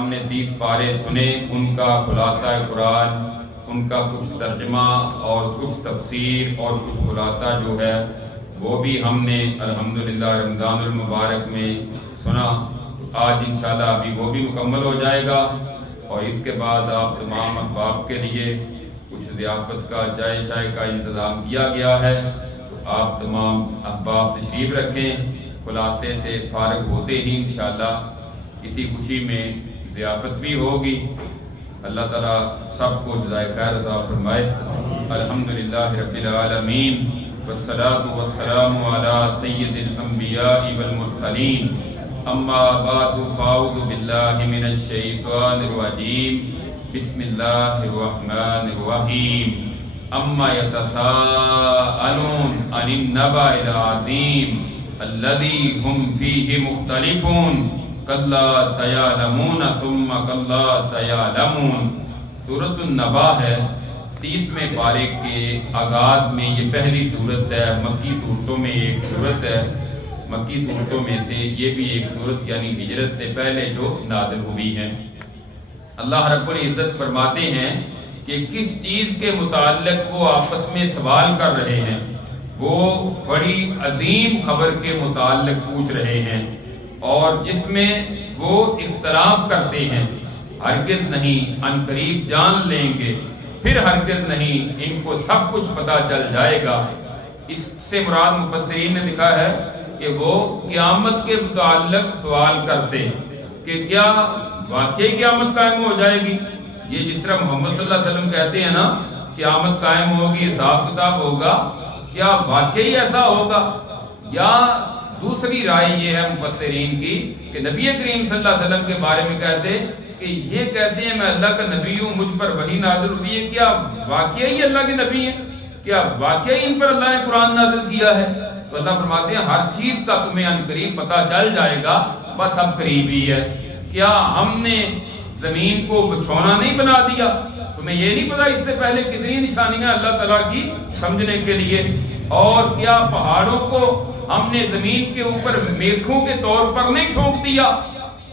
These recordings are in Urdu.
ہم نے 30 پارے سنے، ان کا خلاصہ قرآن، ان کا کچھ ترجمہ اور کچھ تفسیر اور کچھ خلاصہ جو ہے وہ بھی ہم نے الحمدللہ رمضان المبارک میں سنا۔ آج انشاءاللہ ابھی وہ بھی مکمل ہو جائے گا، اور اس کے بعد آپ تمام احباب کے لیے کچھ ضیافت کا، چائے شائے کا انتظام کیا گیا ہے۔ آپ تمام احباب تشریف رکھیں، خلاصے سے فارغ ہوتے ہی انشاءاللہ اسی خوشی میں ضیافت بھی ہوگی۔ اللہ تعالیٰ سب کو جزائے خیر عطا فرمائے۔ الحمدللہ رب العالمین، والصلاة والسلام علی سید الانبیاء والمرسلین، اما بعد فاعوذ باللہ من الشیطان الرجیم، بسم اللہ الرحمن الرحیم۔ اما یتساءلون عن النبأ العظیم الذی ہم فیہ مختلفون، کلا سیعلمون ثم کلا سیعلمون۔ سورۃ النبا ہے، 30ویں پارے کے آغاز میں یہ پہلی صورت ہے، مکی صورتوں میں ایک صورت ہے، مکی صورتوں میں سے یہ بھی ایک صورت یعنی ہجرت سے پہلے جو نازل ہوئی ہے۔ اللہ رب العزت فرماتے ہیں کہ کس چیز کے متعلق وہ آپس میں سوال کر رہے ہیں، وہ بڑی عظیم خبر کے متعلق پوچھ رہے ہیں، اور جس میں وہ اختلاف کرتے ہیں۔ ہرگز نہیں، ان قریب جان لیں گے، پھر ہرگز نہیں ان کو سب کچھ پتہ چل جائے گا۔ اس سے مراد مفسرین نے لکھا ہے کہ وہ قیامت کے متعلق سوال کرتے کہ کیا واقعی قیامت قائم ہو جائے گی؟ یہ جس طرح محمد صلی اللہ علیہ وسلم کہتے ہیں نا، قیامت قائم ہوگی، حساب کتاب ہوگا، کیا واقعی ایسا ہوگا؟ یا دوسری رائے یہ ہے مفسرین کی کہ نبی کریم صلی اللہ علیہ وسلم کے بارے میں کہتے کہ یہ کہتے ہیں میں اللہ کا نبی ہوں، مجھ پر وحی نازل ہوئی ہے، کیا واقعی اللہ کے نبی ہیں؟ کیا واقعی ان پر اللہ نے قرآن نازل کیا ہے؟ تو اللہ فرماتے ہیں ہر چیز کا تمہیں ان قریب پتہ چل جائے گا، بس اب قریب ہی ہے۔ کیا ہم نے زمین کو بچھونا نہیں بنا دیا؟ تمہیں یہ نہیں پتا اس سے پہلے کتنی نشانیاں اللہ تعالیٰ کی سمجھنے کے لیے؟ اور کیا پہاڑوں کو ہم نے زمین کے اوپر میخوں کے طور پر نہیں ٹھوک دیا؟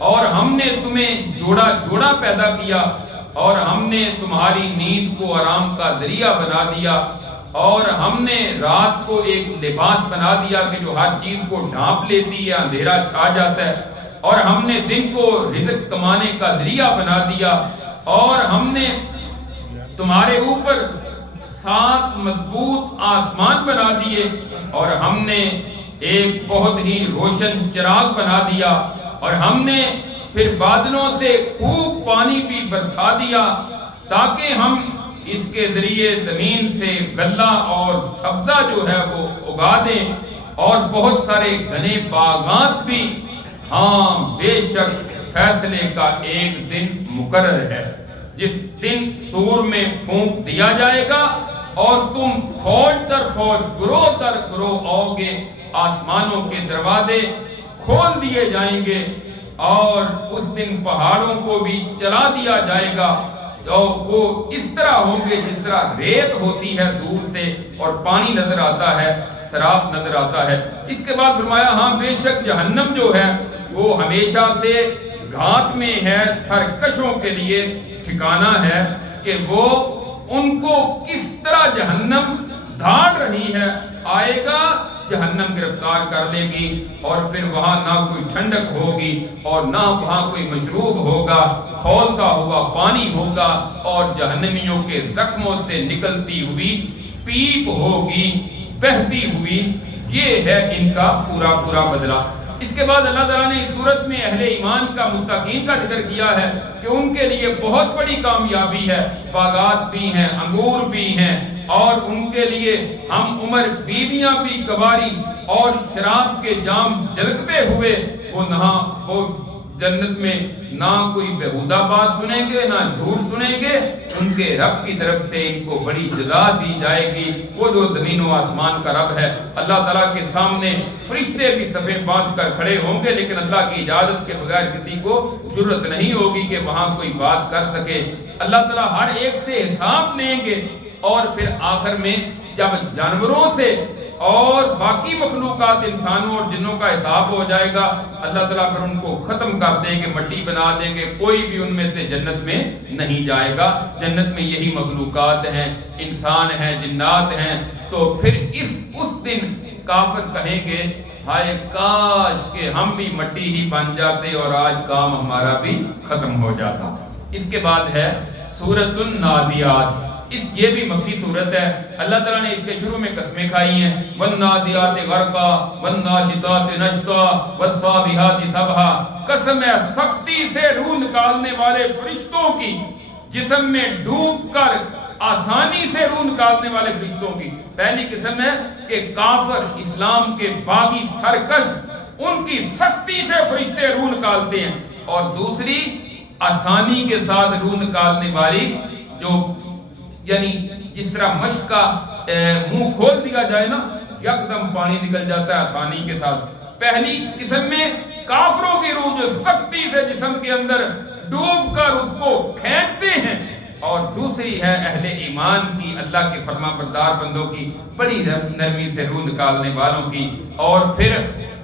اور ہم نے تمہیں جوڑا جوڑا پیدا کیا، اور ہم نے تمہاری نیند کو آرام کا ذریعہ بنا دیا، اور ہم نے رات کو ایک لباس بنا دیا کہ جو ہر چیز کو ڈھانپ لیتی ہے، اندھیرا چھا جاتا ہے، اور ہم نے دن کو رزق کمانے کا ذریعہ بنا دیا، اور ہم نے تمہارے اوپر 7 مضبوط آسمان بنا دیے، اور ہم نے ایک بہت ہی روشن چراغ بنا دیا، اور ہم نے پھر بادلوں سے خوب پانی بھی برسا دیا تاکہ ہم اس کے ذریعے زمین سے غلہ اور سبزہ جو ہے وہ اگا دیں، اور بہت سارے گھنے باغات بھی۔ ہاں بے شک فیصلے کا ایک دن مقرر ہے، جس دن سور میں پھونک دیا جائے گا اور تم فوج در فوج، گروہ در گروہ آؤ گے، آسمانوں کے دروازے کھول دیے جائیں گے، اور اس دن پہاڑوں کو بھی چلا دیا جائے گا، اور وہ اس طرح ہوں گے جس طرح ریت ہوتی ہے دور سے اور پانی نظر آتا ہے، سراب نظر آتا ہے۔ اس کے بعد فرمایا ہاں بے شک جہنم جو ہے وہ ہمیشہ سے گھات میں ہے، سرکشوں کے لیے ٹھکانہ ہے کہ وہ ان کو کس طرح جہنم دھاڑ رہی ہے، آئے گا جہنم گرفتار کر لے گی، اور پھر وہاں نہ کوئی ٹھنڈک ہوگی اور نہ وہاں کوئی مشروب ہوگا، کھولتا ہوا پانی ہوگا، اور جہنمیوں کے زخموں سے نکلتی ہوئی پیپ ہوگی، بہتی ہوئی۔ یہ ہے ان کا پورا پورا بدلہ۔ اس کے بعد اللہ تعالیٰ نے اس صورت میں اہل ایمان کا، متقین کا ذکر کیا ہے کہ ان کے لیے بہت بڑی کامیابی ہے، باغات بھی ہیں، انگور بھی ہیں، اور ان کے لیے ہم عمر بیویاں بھی گواری، اور شراب کے جام جھلکتے ہوئے وہ جنت میں نہ کوئی بیہودہ بات سنیں گے، نہ جھوٹ سنیں گے۔ ان کے رب کی طرف سے ان کو بڑی جزا دی جائے گی، وہ جو زمین و آسمان کا رب ہے۔ اللہ تعالیٰ کے سامنے فرشتے بھی صفیں باندھ کر کھڑے ہوں گے، لیکن اللہ کی اجازت کے بغیر کسی کو جرت نہیں ہوگی کہ وہاں کوئی بات کر سکے۔ اللہ تعالیٰ ہر ایک سے حساب لیں گے، اور پھر آخر میں جب جانوروں سے اور باقی مخلوقات انسانوں اور جنوں کا حساب ہو جائے گا، اللہ تعالیٰ پھر ان کو ختم کر دیں گے، مٹی بنا دیں گے، کوئی بھی ان میں سے جنت میں نہیں جائے گا۔ جنت میں یہی مخلوقات ہیں، انسان ہیں، جنات ہیں۔ تو پھر اس دن کافر کہیں گے ہائے کاش کہ ہم بھی مٹی ہی بن جاتے اور آج کام ہمارا بھی ختم ہو جاتا۔ اس کے بعد ہے سورۃ النادیات، یہ بھی مکی صورت ہے۔ اللہ تعالیٰ نے اس کے شروع میں قسمیں کھائی ہیں، والنادیات غرقا والناشطات نشطا والصابحات سبحا۔ قسم ہے سختی سے روح نکالنے والے فرشتوں کی، جسم میں ڈوب کر آسانی سے روح نکالنے والے فرشتوں کی۔ پہلی قسم ہے کہ کافر، اسلام کے باغی سرکش، ان کی سختی سے فرشتے روح نکالتے ہیں، اور دوسری آسانی کے ساتھ روح نکالنے والی، جو یعنی جس طرح مشق کا منہ کھول دیا جائے نا، یکدم پانی نکل جاتا ہے آسانی کے ساتھ۔ پہلی قسم میں کافروں کی روح جو سختی سے جسم کے اندر ڈوب کر اس کو کھینچتے ہیں، اور دوسری ہے اہل ایمان کی، اللہ کے فرما بردار بندوں کی، بڑی نرمی سے روح نکالنے والوں کی۔ اور پھر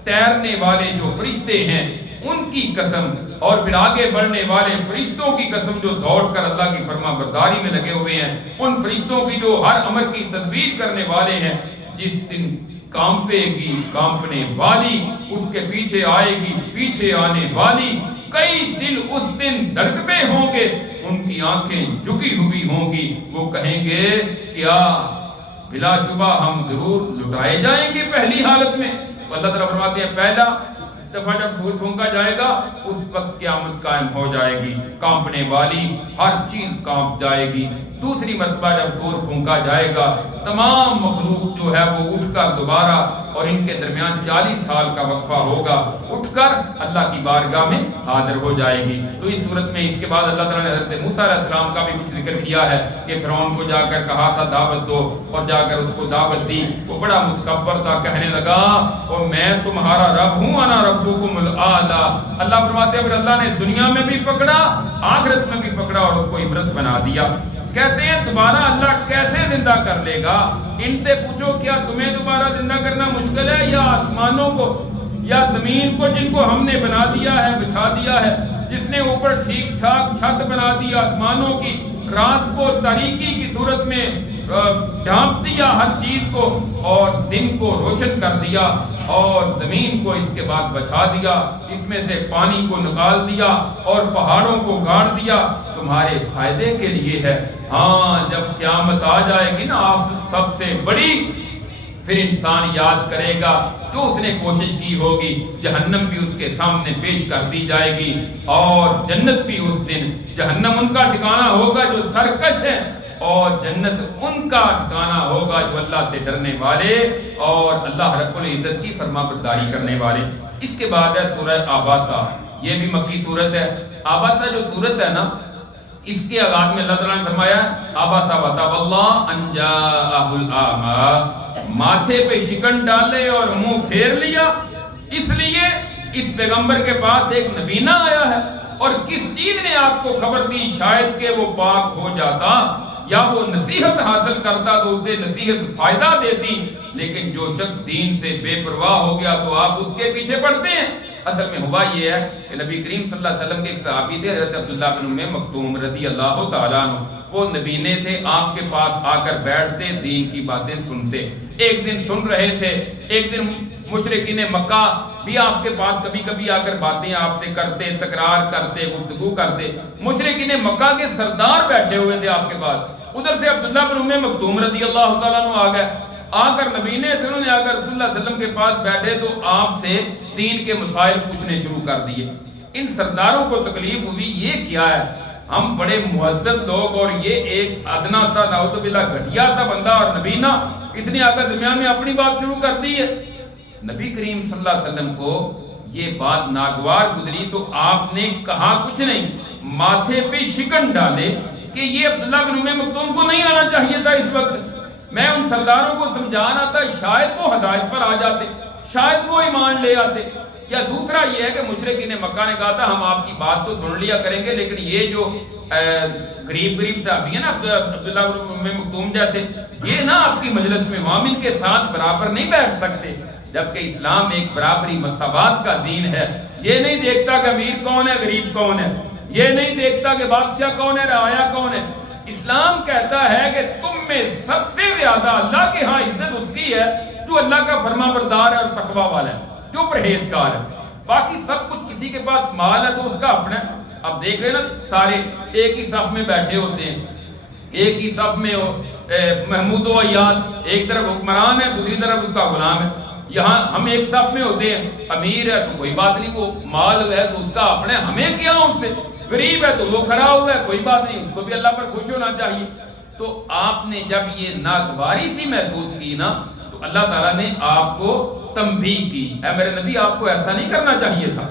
تیرنے والے جو فرشتے ہیں ان کی قسم، اور پھر آگے بڑھنے والے فرشتوں کی قسم جو دوڑ کر اللہ کی فرما برداری میں لگے ہوئے ہیں، ان فرشتوں کی جو ہر امر کی تدبیر کرنے والے ہیں۔ جس دن کانپے گی کانپنے والی، اس کے پیچھے آئے گی پیچھے آنے والی، کئی دل اس دن دھڑکتے ہوں گے، ان کی آنکھیں جھکی ہوئی ہوں گی، وہ کہیں گے کیا بلا شبہ ہم ضرور لٹائے جائیں گے پہلی حالت میں۔ تو اللہ تعالیٰ فرماتے ہیں پہلا دفعہ جب سور پھونکا جائے گا اس وقت قیامت قائم ہو جائے گی، کانپنے والی ہر چیز کانپ جائے گی۔ دوسری مرتبہ جب سور پھونکا جائے گا تمام مخلوق جو ہے وہ اٹھ کر دوبارہ، اور ان کے درمیان 40 سال کا وقفہ ہوگا، اٹھ کر اللہ کی بارگاہ میں حاضر ہو جائے گی۔ تو اس صورت میں اس کے بعد اللہ تعالیٰ نے حضرت موسیٰ علیہ السلام کا بھی کچھ ذکر کیا ہے کہ فرعون کو جا کر کہا تھا دعوت دو، اور جا کر اس کو دعوت دی، وہ بڑا متکبر تھا، کہنے لگا اور میں تمہارا رب ہوں، انا ربکم الاعلی۔ اللہ فرماتے ہیں پھر اللہ نے دنیا میں بھی پکڑا، آخرت میں بھی پکڑا، اور اس کو عبرت بنا دیا۔ کہتے ہیں دوبارہ اللہ کیسے زندہ کر لے گا؟ ان سے پوچھو کیا تمہیں دوبارہ زندہ کرنا مشکل ہے، یا آسمانوں کو یا زمین کو جن کو ہم نے بنا دیا ہے، بچھا دیا ہے، جس نے اوپر ٹھیک ٹھاک چھت بنا دی آسمانوں کی، رات کو تاریکی کی صورت میں ڈھانپ دیا ہر چیز کو، اور دن کو روشن کر دیا، اور زمین کو اس کے بعد بچھا دیا، اس میں سے پانی کو نکال دیا اور پہاڑوں کو گاڑ دیا، تمہارے فائدے کے لیے ہے۔ ہاں جب قیامت آ جائے گی نا آپ سب سے بڑی، پھر انسان یاد کرے گا جو اس نے کوشش کی ہوگی، جہنم بھی اس کے سامنے پیش کر دی جائے گی، اور جنت بھی اس دن، جہنم ان کا ٹھکانہ ہوگا جو سرکش ہے، اور جنت ان کا ٹھکانہ ہوگا جو اللہ سے ڈرنے والے اور اللہ رب العزت کی فرما برداری کرنے والے۔ اس کے بعد ہے سورہ آباسہ، یہ بھی مکی صورت ہے۔ آباسہ جو صورت ہے نا، اس کے آغاز میں اللہ تعالیٰ نے فرمایا آباسہ وتولیٰ ان جاءہ الاعمی، ماتھے پہ شکن ڈالے اور منہ پھیر لیا، اس لیے اس پیغمبر کے پاس ایک نبینہ آیا ہے، اور کس چیز نے آپ کو خبر دی؟ شاید کہ وہ پاک ہو جاتا یا وہ نصیحت حاصل کرتا تو اسے نصیحت فائدہ دیتی، لیکن جو شخص دین سے بے پرواہ ہو گیا تو آپ اس کے پیچھے پڑتے ہیں۔ اصل میں ہوا یہ ہے کہ نبی کریم صلی اللہ علیہ وسلم کے ایک صحابی تھے حضرت عبداللہ بن ام مکتوم رضی اللہ تعالیٰ عنہ، وہ نبینے تھے، آپ کے پاس آ کر بیٹھتے، دین کی باتیں سنتے۔ ایک دن سن رہے تھے، ایک دن مشرکین مکہ بھی آپ کے پاس کبھی کبھی آ کر باتیں آپ سے کرتے، تکرار کرتے، گفتگو کرتے۔ مشرکین مکہ کے سردار بیٹھے ہوئے تھے آپ کے پاس، ادھر سے عبداللہ بن ام مکتوم رضی اللہ تعالیٰ عنہ آ گئے، آ کر نبی نے آ کر رسول اللہ علیہ وسلم کے پاس بیٹھے تو آپ سے دین کے مسائل پوچھنے شروع کر دیے۔ ان سرداروں کو تکلیف ہوئی، یہ کیا ہے، ہم بڑے معزز لوگ اور یہ ایک ادنا سا نعوذ باللہ گھٹیا سا بندہ اور نبینا، اس نے آ کر درمیان میں اپنی بات شروع کر دی ہے۔ نبی کریم صلی اللہ علیہ وسلم کو یہ بات ناگوار گزری تو آپ نے کہا کچھ نہیں، ماتھے پہ شکن ڈالے کہ یہ عبداللہ بن ام مکتوم کو نہیں آنا چاہیے تھا اس وقت، میں ان سرداروں کو سمجھانا تھا، شاید وہ ہدایت پر آ جاتے، شاید وہ ایمان لے آتے، یا دوسرا یہ ہے کہ مشرکین مکہ نے کہا تھا ہم آپ کی بات تو سن لیا کریں گے، لیکن یہ جو غریب صحابی ہیں نا عبداللہ بن ام مکتوم جیسے، یہ نا آپ کی مجلس میں ہم ان کے ساتھ برابر نہیں بیٹھ سکتے، جبکہ اسلام ایک برابری مساوات کا دین ہے۔ یہ نہیں دیکھتا کہ امیر کون ہے غریب کون ہے، یہ نہیں دیکھتا کہ بادشاہ کون ہے رعایا کون ہے۔ اسلام کہتا ہے کہ تم میں سب سے زیادہ اللہ کے ہاں عزت اس کی ہے جو اللہ کا فرما بردار ہے اور تقوی والا ہے، جو پرہیزگار ہے۔ باقی سب کچھ کسی کے پاس مال ہے تو اس کا اپنا ہے۔ اب دیکھ رہے نا سارے ایک ہی صف میں بیٹھے ہوتے ہیں، ایک ہی صف میں محمود و عیاض، ایک طرف حکمران ہے دوسری طرف اس کا غلام ہے۔ یہاں ہم ایک صف میں ہوتے ہیں، امیر ہے تو کوئی بات نہیں، وہ مال ہے تو اس کا اپنا ہے، ہمیں کیا ان سے، غریب ہے تو وہ کھڑا ہوا ہے کوئی بات نہیں، اس کو بھی اللہ پر خوش ہونا چاہیے۔ تو آپ نے جب یہ ناگواری سی محسوس کی نا تو اللہ تعالیٰ نے آپ کو تنبیہ کی، اے میرے نبی آپ کو ایسا نہیں کرنا چاہیے تھا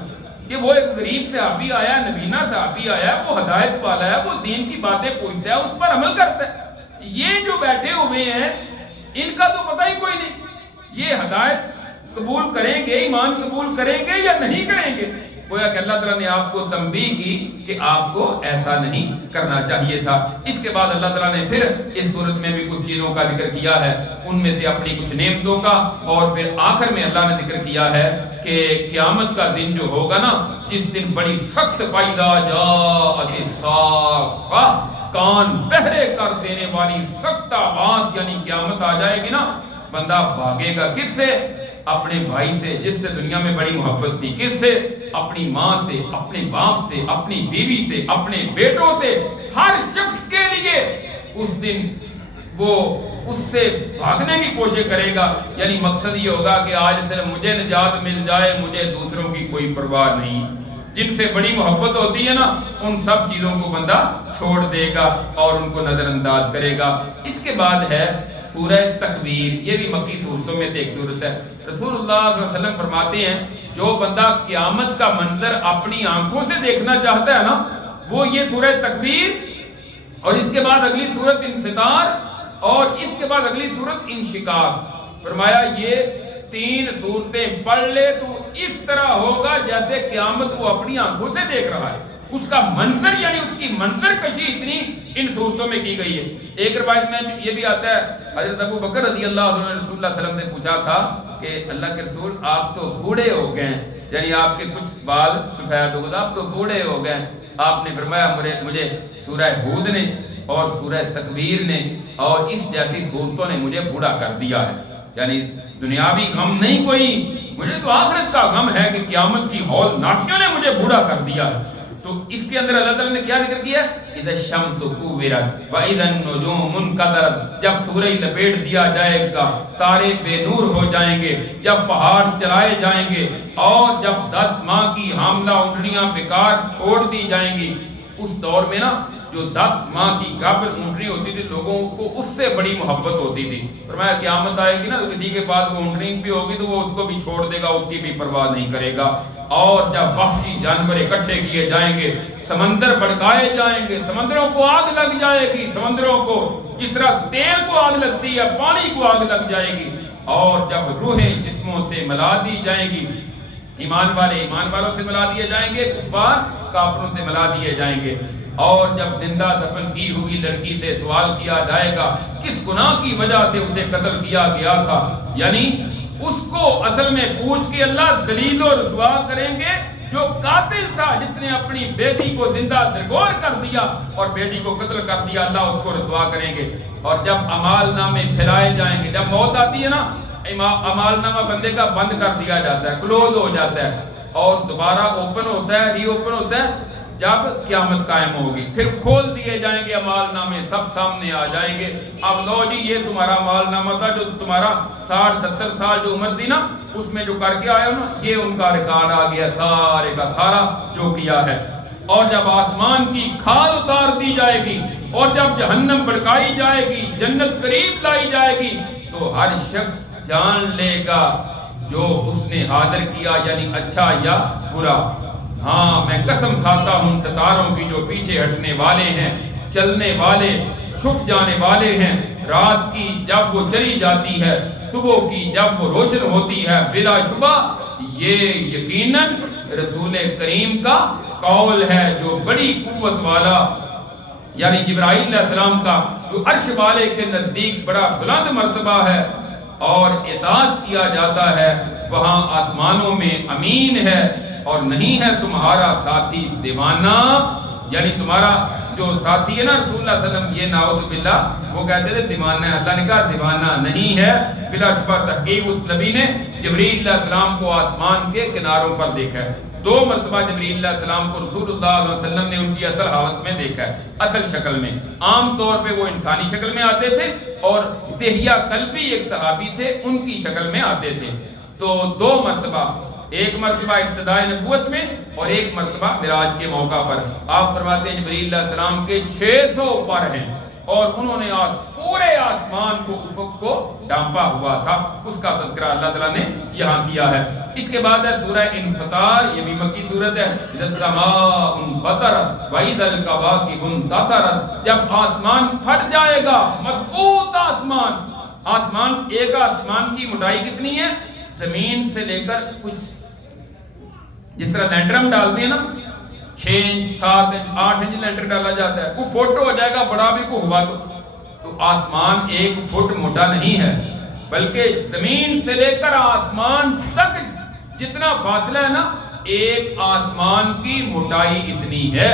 کہ وہ ایک غریب صحابی آیا ہے، نبینہ صحابی آیا ہے، وہ ہدایت والا ہے، وہ دین کی باتیں پوچھتا ہے، اس پر عمل کرتا ہے۔ یہ جو بیٹھے ہوئے ہیں ان کا تو پتہ ہی کوئی نہیں یہ ہدایت قبول کریں گے، ایمان قبول کریں گے یا نہیں کریں گے۔ گویا کہ اللہ تعالیٰ نے آپ کو تنبیہ کی کہ آپ کو ایسا نہیں کرنا چاہیے تھا۔ اس کے بعد اللہ تعالیٰ نے پھر اس صورت میں بھی کچھ چیزوں کا ذکر کیا ہے، ان میں سے اپنی کچھ نعمتوں کا، اور پھر آخر میں اللہ نے ذکر کیا ہے کہ قیامت کا دن جو ہوگا نا، جس دن بڑی سخت فائدہ جاءت الصاخہ، کان بہرے کر دینے والی سخت آواز یعنی قیامت آ جائے گی نا، بندہ بھاگے گا کس سے؟ اپنے بھائی سے جس سے دنیا میں بڑی محبت تھی، کس سے؟ اپنی ماں سے، اپنے باپ سے، اپنی بیوی سے، اپنے بیٹوں سے۔ ہر شخص کے لیے اس دن وہ اس سے بھاگنے کی کوشش کرے گا، یعنی مقصد یہ ہوگا کہ آج صرف مجھے نجات مل جائے، مجھے دوسروں کی کوئی پرواہ نہیں۔ جن سے بڑی محبت ہوتی ہے نا ان سب چیزوں کو بندہ چھوڑ دے گا اور ان کو نظر انداز کرے گا۔ اس کے بعد ہے سورہ تکویر، یہ بھی مکی صورتوں میں سے ایک صورت ہے۔ رسول اللہ صلی اللہ علیہ وسلم فرماتے ہیں جو بندہ قیامت کا منظر اپنی آنکھوں سے دیکھنا چاہتا ہے نا، وہ یہ سورہ تکویر اور اس کے بعد اگلی سورت انفطار اور اس کے بعد اگلی سورت انشقاق، فرمایا یہ 3 صورتیں پڑھ لے تو اس طرح ہوگا جیسے قیامت وہ اپنی آنکھوں سے دیکھ رہا ہے۔ اس کا منظر یعنی اس کی منظر کشی اتنی ان صورتوں میں کی گئی ہے۔ ایک روایت میں یہ بھی آتا ہے، حضرت ابو بکر رضی اللہ عنہ نے رسول اللہ صلی اللہ علیہ وسلم سے پوچھا تھا کہ اللہ کے رسول آپ تو بوڑھے ہو گئے ہیں، یعنی آپ کے کچھ بال سفید ہو گئے، آپ تو بوڑھے ہو گئے ہیں۔ آپ نے فرمایا مجھے سورہ ہود نے اور سورہ تکویر نے اور اس جیسی صورتوں نے مجھے بوڑھا کر دیا ہے، یعنی دنیاوی غم نہیں کوئی، مجھے تو آخرت کا غم ہے کہ قیامت کی ہولناکیوں نے مجھے بوڑھا کر دیا ہے۔ تو اس کے اندر اللہ تعالیٰ نے کیا ذکر کیا ہے؟ اذا الشمس كورت واذا النجوم انكدرت، جب سورج لپیٹ دیا جائے گا، تارے بے نور ہو جائیں گے، جب پہاڑ چلائے جائیں گے، اور جب 10 ماہ کی حاملہ اونٹنیاں بیکار چھوڑ دی جائیں گی۔ اس دور میں نا جو 10 ماہ کی گابر اونٹنی ہوتی تھی لوگوں کو اس سے بڑی محبت ہوتی تھی۔ فرمایا قیامت آئے گی نا تو کسی کے پاس وہ اونٹنی بھی ہوگی تو وہ اس کو بھی چھوڑ دے گا، اس کی بھی پرواہ نہیں کرے گا۔ اور جب وحشی جانور اکٹھے کیے جائیں گے، سمندر بھڑکائے جائیں گے، سمندروں کو آگ لگ جائے گی، سمندروں کو جس طرح تیل کو آگ لگتی ہے پانی کو آگ لگ جائے گی۔ اور جب روحیں جسموں سے ملا دی جائیں گی، ایمان والے ایمان والوں سے ملا دیے جائیں گے، کفار کافروں سے ملا دیے جائیں گے۔ اور جب زندہ دفن کی ہوئی لڑکی سے سوال کیا جائے گا کس گناہ کی وجہ سے اسے قتل کیا گیا تھا، یعنی اس کو اصل میں پوچھ کے اللہ ذلیل و رسوا کریں گے۔ جو قاتل تھا جس نے اپنی بیٹی کو زندہ درگور کر دیا اور بیٹی کو قتل کر دیا، اللہ اس کو رسوا کریں گے۔ اور جب اعمال نامے پھیلائے جائیں گے، جب موت آتی ہے نا اعمال نامہ بندے کا بند کر دیا جاتا ہے، کلوز ہو جاتا ہے اور دوبارہ اوپن ہوتا ہے، ری اوپن ہوتا ہے جب قیامت قائم ہوگی، پھر کھول دیے جائیں گے اعمال نامے، سب سامنے آ جائیں گے۔ اب لو جی یہ تمہارا اعمال نامہ تھا جو تمہارا 60-70 سال جو عمر تھی نا اس میں جو کر کے آئے ہو نا، یہ ان کا ریکارڈ آ گیا سارے کا سارا جو کیا ہے۔ اور جب آسمان کی کھال اتار دی جائے گی اور جب جہنم بھڑکائی جائے گی، جنت قریب لائی جائے گی، تو ہر شخص جان لے گا جو اس نے حاضر کیا، یعنی اچھا یا برا۔ ہاں میں قسم کھاتا ہوں ستاروں کی جو پیچھے ہٹنے والے ہیں، چلنے والے، چھپ جانے والے ہیں، رات کی جب وہ چلی جاتی ہے، صبح کی جب وہ روشن ہوتی ہے، بلا شبہ یہ یقیناً رسول کریم کا قول ہے جو بڑی قوت والا، یعنی جبرائیل علیہ السلام کا جو عرش والے کے نزدیک بڑا بلند مرتبہ ہے اور اطاعت کیا جاتا ہے، وہاں آسمانوں میں امین ہے اور نہیں ہے تمہارا ساتھی دیوانہ۔ یعنی تمہارا جو ساتھی ہے نا رسول اللہ صلی اللہ علیہ وسلم، یہ نعوذ باللہ وہ کہتے تھے دیوانہ ہے، اللہ نے کہا دیوانہ نہیں ہے۔ بلا شبہ تحقیق اس نبی نے جبرائیل علیہ السلام کو آسمان کے کناروں پر دیکھا ہے، 2 مرتبہ جبرائیل علیہ السلام کو رسول اللہ علیہ وسلم نے ان کی اصل حالت میں دیکھا ہے، اصل شکل میں۔ عام طور پہ وہ انسانی شکل میں آتے تھے اور دہیہ کلبی ایک صحابی تھے، ان کی شکل میں آتے تھے۔ تو 2 مرتبہ، ایک مرتبہ ابتدائی نبوت میں اور ایک مرتبہ معراج کے موقع پر۔ آپ فرماتے ہیں جبرائیل علیہ السلام کے 600 پر ہیں اور انہوں نے پورے آسمان کو، افق کو ڈھانپا ہوا تھا۔ اس کا تذکرہ اللہ تعالیٰ نے یہاں کیا ہے۔ اس کے بعد ہے سورہ انفطار، یہ بھی مکی صورت ہے۔ اذا السماء انفطرت واذا الکواکب انتثرت، جب آسمان پھٹ جائے گا، مضبوط آسمان، ایک آسمان کی موٹائی کتنی ہے؟ زمین سے لے کر کچھ جس طرح لینڈر ہم ڈالتے ہیں نا، 6 انچ 7 انچ 8 انچ لینڈر ڈالا جاتا ہے، وہ فٹ ہو جائے گا، بڑا بھی کو ہوا تو آسمان 1 فٹ موٹا نہیں ہے، بلکہ زمین سے لے کر آسمان تک جتنا فاصلہ ہے نا، ایک آسمان کی موٹائی اتنی ہے،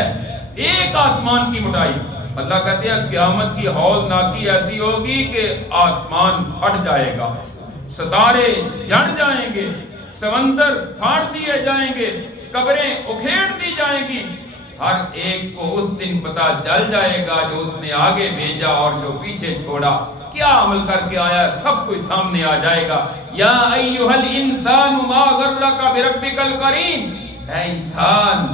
ایک آسمان کی موٹائی۔ اللہ کہتے ہیں قیامت کی ہولناکی ایسی ہوگی کہ آسمان پھٹ جائے گا، ستارے جڑ جائیں گے، سمندر پھاڑ دیے جائیں گے، قبریں اکھیڑ دی جائیں گی۔ ہر ایک کو اس دن پتا چل جائے گا جو اس نے آگے بھیجا اور جو پیچھے چھوڑا، کیا عمل کر کے آیا، سب کچھ سامنے آ جائے گا۔ یا ایھا الانسان ما غرک بربک الکریم، اے انسان،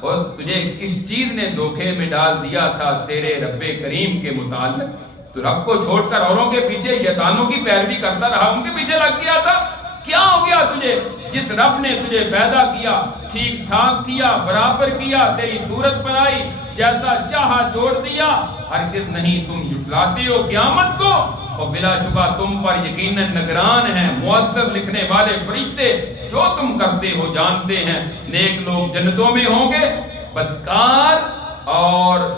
اور تجھے کس چیز نے دھوکے میں ڈال دیا تھا تیرے رب کریم کے متعلق؟ تو رب کو چھوڑ کر اوروں کے پیچھے شیطانوں کی پیروی کرتا رہا، ان کے پیچھے لگ گیا تھا۔ کیا ہو گیا تجھے؟ جس رب نے تجھے پیدا کیا، ٹھیک ٹھاک کیا، برابر کیا، تیری صورت بنائی، جیسا چاہا جوڑ دیا، ہرگز نہیں تم جھٹلاتے ہو قیامت کو، اور بلا شبہ تم پر یقیناً نگران ہیں، معذب لکھنے والے فرشتے، جو تم کرتے ہو جانتے ہیں۔ نیک لوگ جنتوں میں ہوں گے، بدکار اور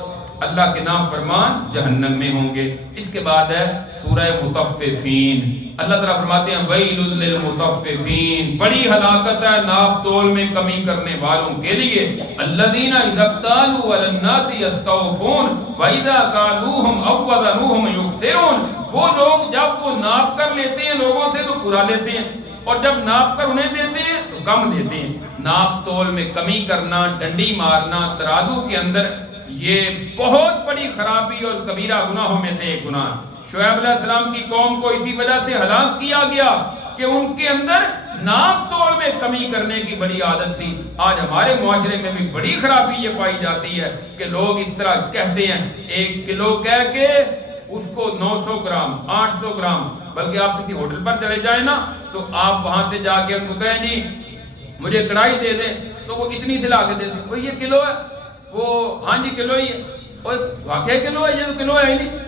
اللہ کے نام فرمان جہنم میں ہوں گے۔ اس کے بعد ہے سورہ مطففین۔ اللہ تعالیٰ فرماتے ہیں ویل للمطففین، بڑی ہلاکت ہے ناپ تول میں کمی کرنے والوں کے لیے۔ الذین اذا اکتالوا علی الناس یستوفون واذا کالوہم او وزنوہم یخسرون، وہ لوگ جب وہ ناپ کر لیتے ہیں لوگوں سے تو پورا لیتے ہیں، اور جب ناپ کر انہیں دیتے ہیں تو کم دیتے ہیں۔ ناپ تول میں کمی کرنا، ڈنڈی مارنا ترازو کے اندر، یہ بہت بڑی خرابی اور کبیرہ گناہوں میں سے ایک گناہ۔ شعیب علیہ السلام کی قوم کو اسی وجہ سے ہلاک کیا گیا کہ ان کے اندر ناپ تول میں کمی کرنے کی بڑی عادت تھی۔ آج ہمارے معاشرے میں بھی بڑی خرابی یہ پائی جاتی ہے کہ لوگ اس طرح کہتے ہیں، 1 کلو کہہ کے اس کو 900 گرام 800 گرام، بلکہ آپ کسی ہوٹل پر چلے جائیں نا تو آپ وہاں سے جا کے ان کو کہیں جی مجھے کڑھائی دے دیں، تو وہ اتنی سے لا کے دے دیں، وہ یہ کلو ہے، وہ ہاں جی کلو ہی ہے، اور واقعی کلو ہے، یہ تو کلو ہے ہی نہیں۔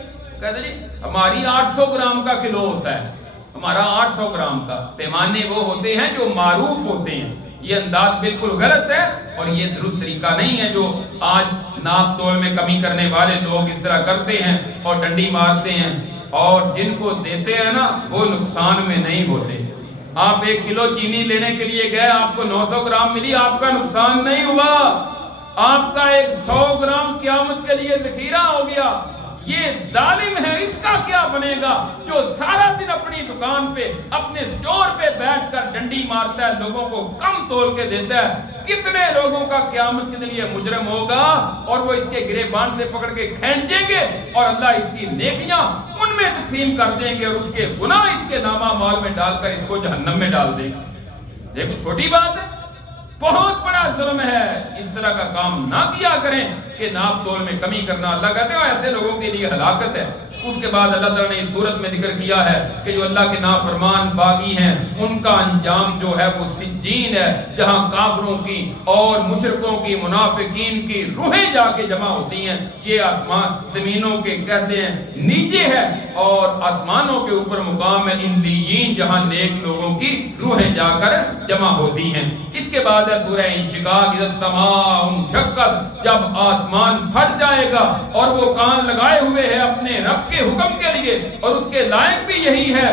کہتے جی ہماری 800 گرام کا کلو ہوتا ہے، ہمارا 800 گرام کا۔ پیمانے وہ ہوتے ہیں جو معروف ہوتے ہیں، یہ انداز بالکل غلط ہے اور یہ درست طریقہ نہیں ہے جو آج ناپ تول میں کمی کرنے والے لوگ اس طرح کرتے ہیں اور ڈنڈی مارتے ہیں، اور جن کو دیتے ہیں نا وہ نقصان میں نہیں ہوتے۔ آپ 1 کلو چینی لینے کے لیے گئے، آپ کو 900 گرام ملی، آپ کا نقصان نہیں ہوا، آپ کا 100 گرام قیامت کے لیے ذخیرہ ہو گیا۔ یہ ظالم ہے، اس کا کیا بنے گا جو سارا دن اپنی دکان پہ اپنے سٹور پہ بیٹھ کر ڈنڈی مارتا ہے، لوگوں کو کم تول کے دیتا ہے۔ کتنے لوگوں کا قیامت کے دن یہ مجرم ہوگا اور وہ اس کے گریبان سے پکڑ کے کھینچیں گے اور اللہ اس کی نیکیاں ان میں تقسیم کر دیں گے اور اس کے گناہ اس کے نامہ مال میں ڈال کر اس کو جہنم میں ڈال دیں گے۔ یہ کوئی چھوٹی بات ہے؟ بہت بڑا ظلم ہے۔ اس طرح کا کام نہ کیا کریں کہ ناپ تول میں کمی کرنا، اللہ کہتے ہیں ایسے لوگوں کے لیے ہلاکت ہے۔ اس کے بعد اللہ تعالیٰ نے اس صورت میں ذکر کیا ہے کہ جو اللہ کے نافرمان باغی ہیں ان کا انجام جو ہے وہ سجین ہے، جہاں کافروں کی اور مشرکوں کی منافقین کی روحیں جا کے جمع ہوتی ہیں۔ یہ آسمان زمینوں کے کہتے ہیں نیچے ہے، اور آسمانوں کے اوپر مقام ہے علیین، جہاں نیک لوگوں کی روحیں جا کر جمع ہوتی ہیں۔ اس کے بعد ہے سورہ انشقاق، اذا السماء انشقت، جب آسمان پھٹ جائے گا اور وہ کان لگائے ہوئے ہے اپنے رب کے حکم کے لیے، اور اس کے لائق بھی یہی ہے،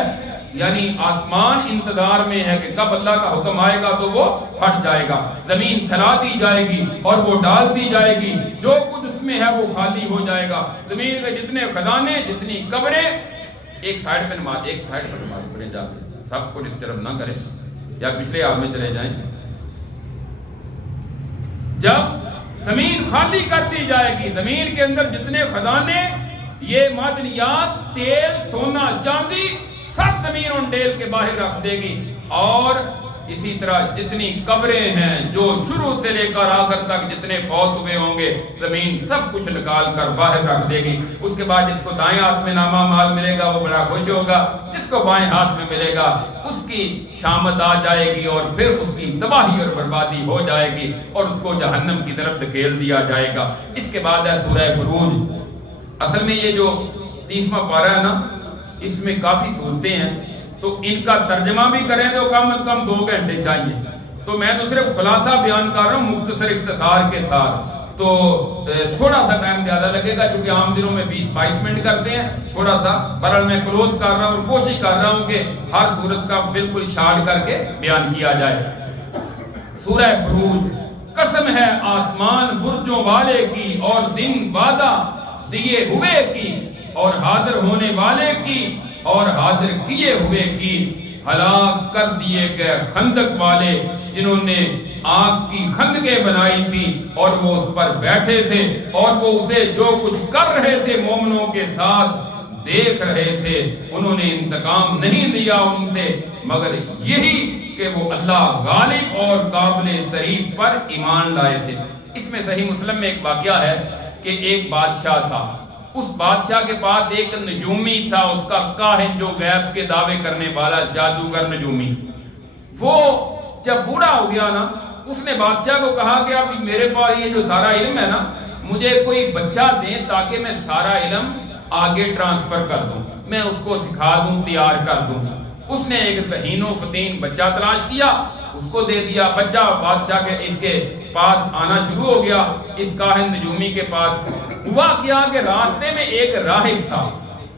یعنی آسمان انتظار میں ہے کہ کب اللہ کا حکم آئے گا تو وہ پھٹ جائے گا، زمین پھیلا دی جائے گی اور وہ ڈال دی جائے گی، جو کچھ اس میں ہے وہ خالی ہو جائے گا، زمین کے جتنے خزانے، جتنی قبریں۔ ایک سائیڈ پہ نماز پڑھیں جا کے، سب کو ڈسٹرب نہ کریں، یا پچھلے آپ میں چلے جائیں۔ جب زمین خالی کر دی جائے گی، زمین کے اندر جتنے خزانے، یہ معدنیات، تیل، سونا، چاندی، سب زمین ان ڈیل کے باہر رکھ دے گی، اور اسی طرح جتنی قبریں ہیں جو شروع سے لے کر آخر تک جتنے فوت ہوئے ہوں گے، زمین سب کچھ نکال کر باہر رکھ دے گی۔ اس کے بعد جس کو دائیں ہاتھ میں نامہ مال ملے گا وہ بڑا خوش ہوگا، جس کو بائیں ہاتھ میں ملے گا اس کی شامت آ جائے گی، اور پھر اس کی تباہی اور بربادی ہو جائے گی، اور اس کو جہنم کی طرف دھکیل دیا جائے گا۔ اس کے بعد ہے سورہ بروج۔ اصل میں یہ جو 30واں پارہ ہے نا، اس میں کافی صورتیں ہیں، تو ان کا ترجمہ بھی کریں تو کم از کم 2 گھنٹے چاہیے، تو میں تو صرف خلاصہ بیان کر رہا ہوں مختصر اختصار کے ساتھ، تو تھوڑا سا ٹائم زیادہ لگے گا کیونکہ عام دنوں میں 20-22 منٹ کرتے ہیں، تھوڑا سا بہرحال میں کلوز کر رہا ہوں اور کوشش کر رہا ہوں کہ ہر صورت کا بالکل شارٹ کر کے بیان کیا جائے۔ سورہ بروج، قسم ہے آسمان برجوں والے کی اور دن وعدہ دیے ہوئے کی، اور حاضر ہونے والے کی اور حاضر کیے ہوئے کی، ہلاک کر دیے گئے خندق والے جنہوں نے آگ کی خندقیں بنائی تھی اور وہ اس پر بیٹھے تھے، اور وہ اسے جو کچھ کر رہے تھے مومنوں کے ساتھ دیکھ رہے تھے، انہوں نے انتقام نہیں لیا ان سے مگر یہی کہ وہ اللہ غالب اور قابل تعریف پر ایمان لائے تھے۔ اس میں صحیح مسلم میں ایک واقعہ ہے کہ ایک بادشاہ تھا، اس بادشاہ کے پاس ایک نجومی تھا، اس کا کاہن جو غیب کے دعوے کرنے والا جادوگر نجومی، وہ جب بوڑھا ہو گیا نا، اس نے بادشاہ کو کہا کہ اب میرے پاس یہ جو سارا علم ہے نا، مجھے کوئی بچہ دیں تاکہ میں سارا علم آگے ٹرانسفر کر دوں، میں اس کو سکھا دوں، تیار کر دوں۔ اس نے ایک ذہین و فتین بچہ تلاش کیا، اس کو دے دیا، بچہ بادشاہ کے اس کے پاس آنا شروع ہو گیا، اس کاہن نجومی کے پاس۔ ہوا کیا کہ راستے میں ایک راہب تھا،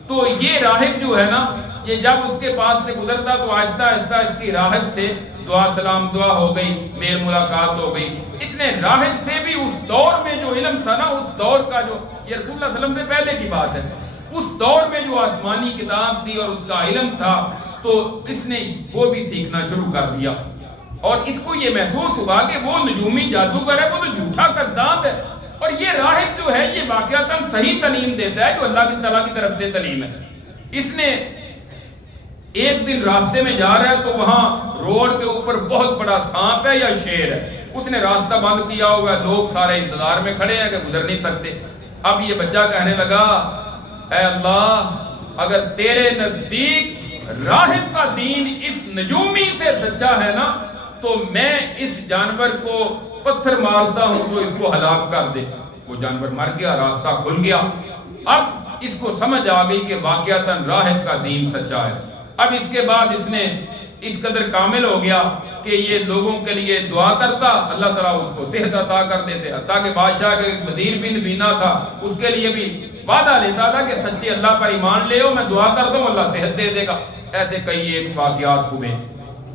تو یہ راہب جو ہے نا، یہ جب اس کے پاس سے گزرتا تو آہستہ آہستہ اس کی راہب سے دعا سلام دعا ہو گئی، میل ملاقات ہو گئی۔ اس نے راہب سے بھی اس دور میں جو علم تھا نا، اس دور کا جو، یہ رسول اللہ صلی اللہ علیہ وسلم سے پہلے کی بات ہے، اس دور میں جو آسمانی کتاب تھی اور اس کا علم تھا، تو اس نے وہ بھی سیکھنا شروع کر دیا، اور اس کو یہ محسوس ہوا کہ وہ نجومی جادوگر ہے، وہ تو جھوٹا کذاب ہے، اور یہ راہب جو ہے یہ واقعتاً صحیح تعلیم دیتا ہے جو اللہ کی تعالیٰ کی طرف سے تعلیم ہے۔ اس نے ایک دن راستے میں جا رہا ہے تو وہاں روڈ کے اوپر بہت بڑا سانپ ہے یا شیر ہے، اس نے راستہ بند کیا ہوا ہے، لوگ سارے انتظار میں کھڑے ہیں کہ گزر نہیں سکتے۔ اب یہ بچہ کہنے لگا، اے اللہ، اگر تیرے نزدیک راہب کا دین اس نجومی سے سچا ہے نا، تو میں اس جانور کو پتھر مارتا ہوں تو اس کو ہلاک کر دے۔ وہ جانور مر گیا، راستہ کھل گیا۔ اب اس کو سمجھ آ گئی کہ واقعتاً راہب کا دین سچا ہے۔ اب اس کے بعد اس نے اس قدر کامل ہو گیا کہ یہ لوگوں کے لیے دعا کرتا، اللہ تعالیٰ اس کو صحت عطا کر دیتے، حتیٰ کہ بادشاہ کے وزیر بھی نبینا تھا، اس کے لیے بھی وعدہ لیتا تھا کہ سچے اللہ پر ایمان لے ہو، میں دعا کر دوں اللہ صحت دے دے گا۔ ایسے کئی ایک واقعات ہوئے۔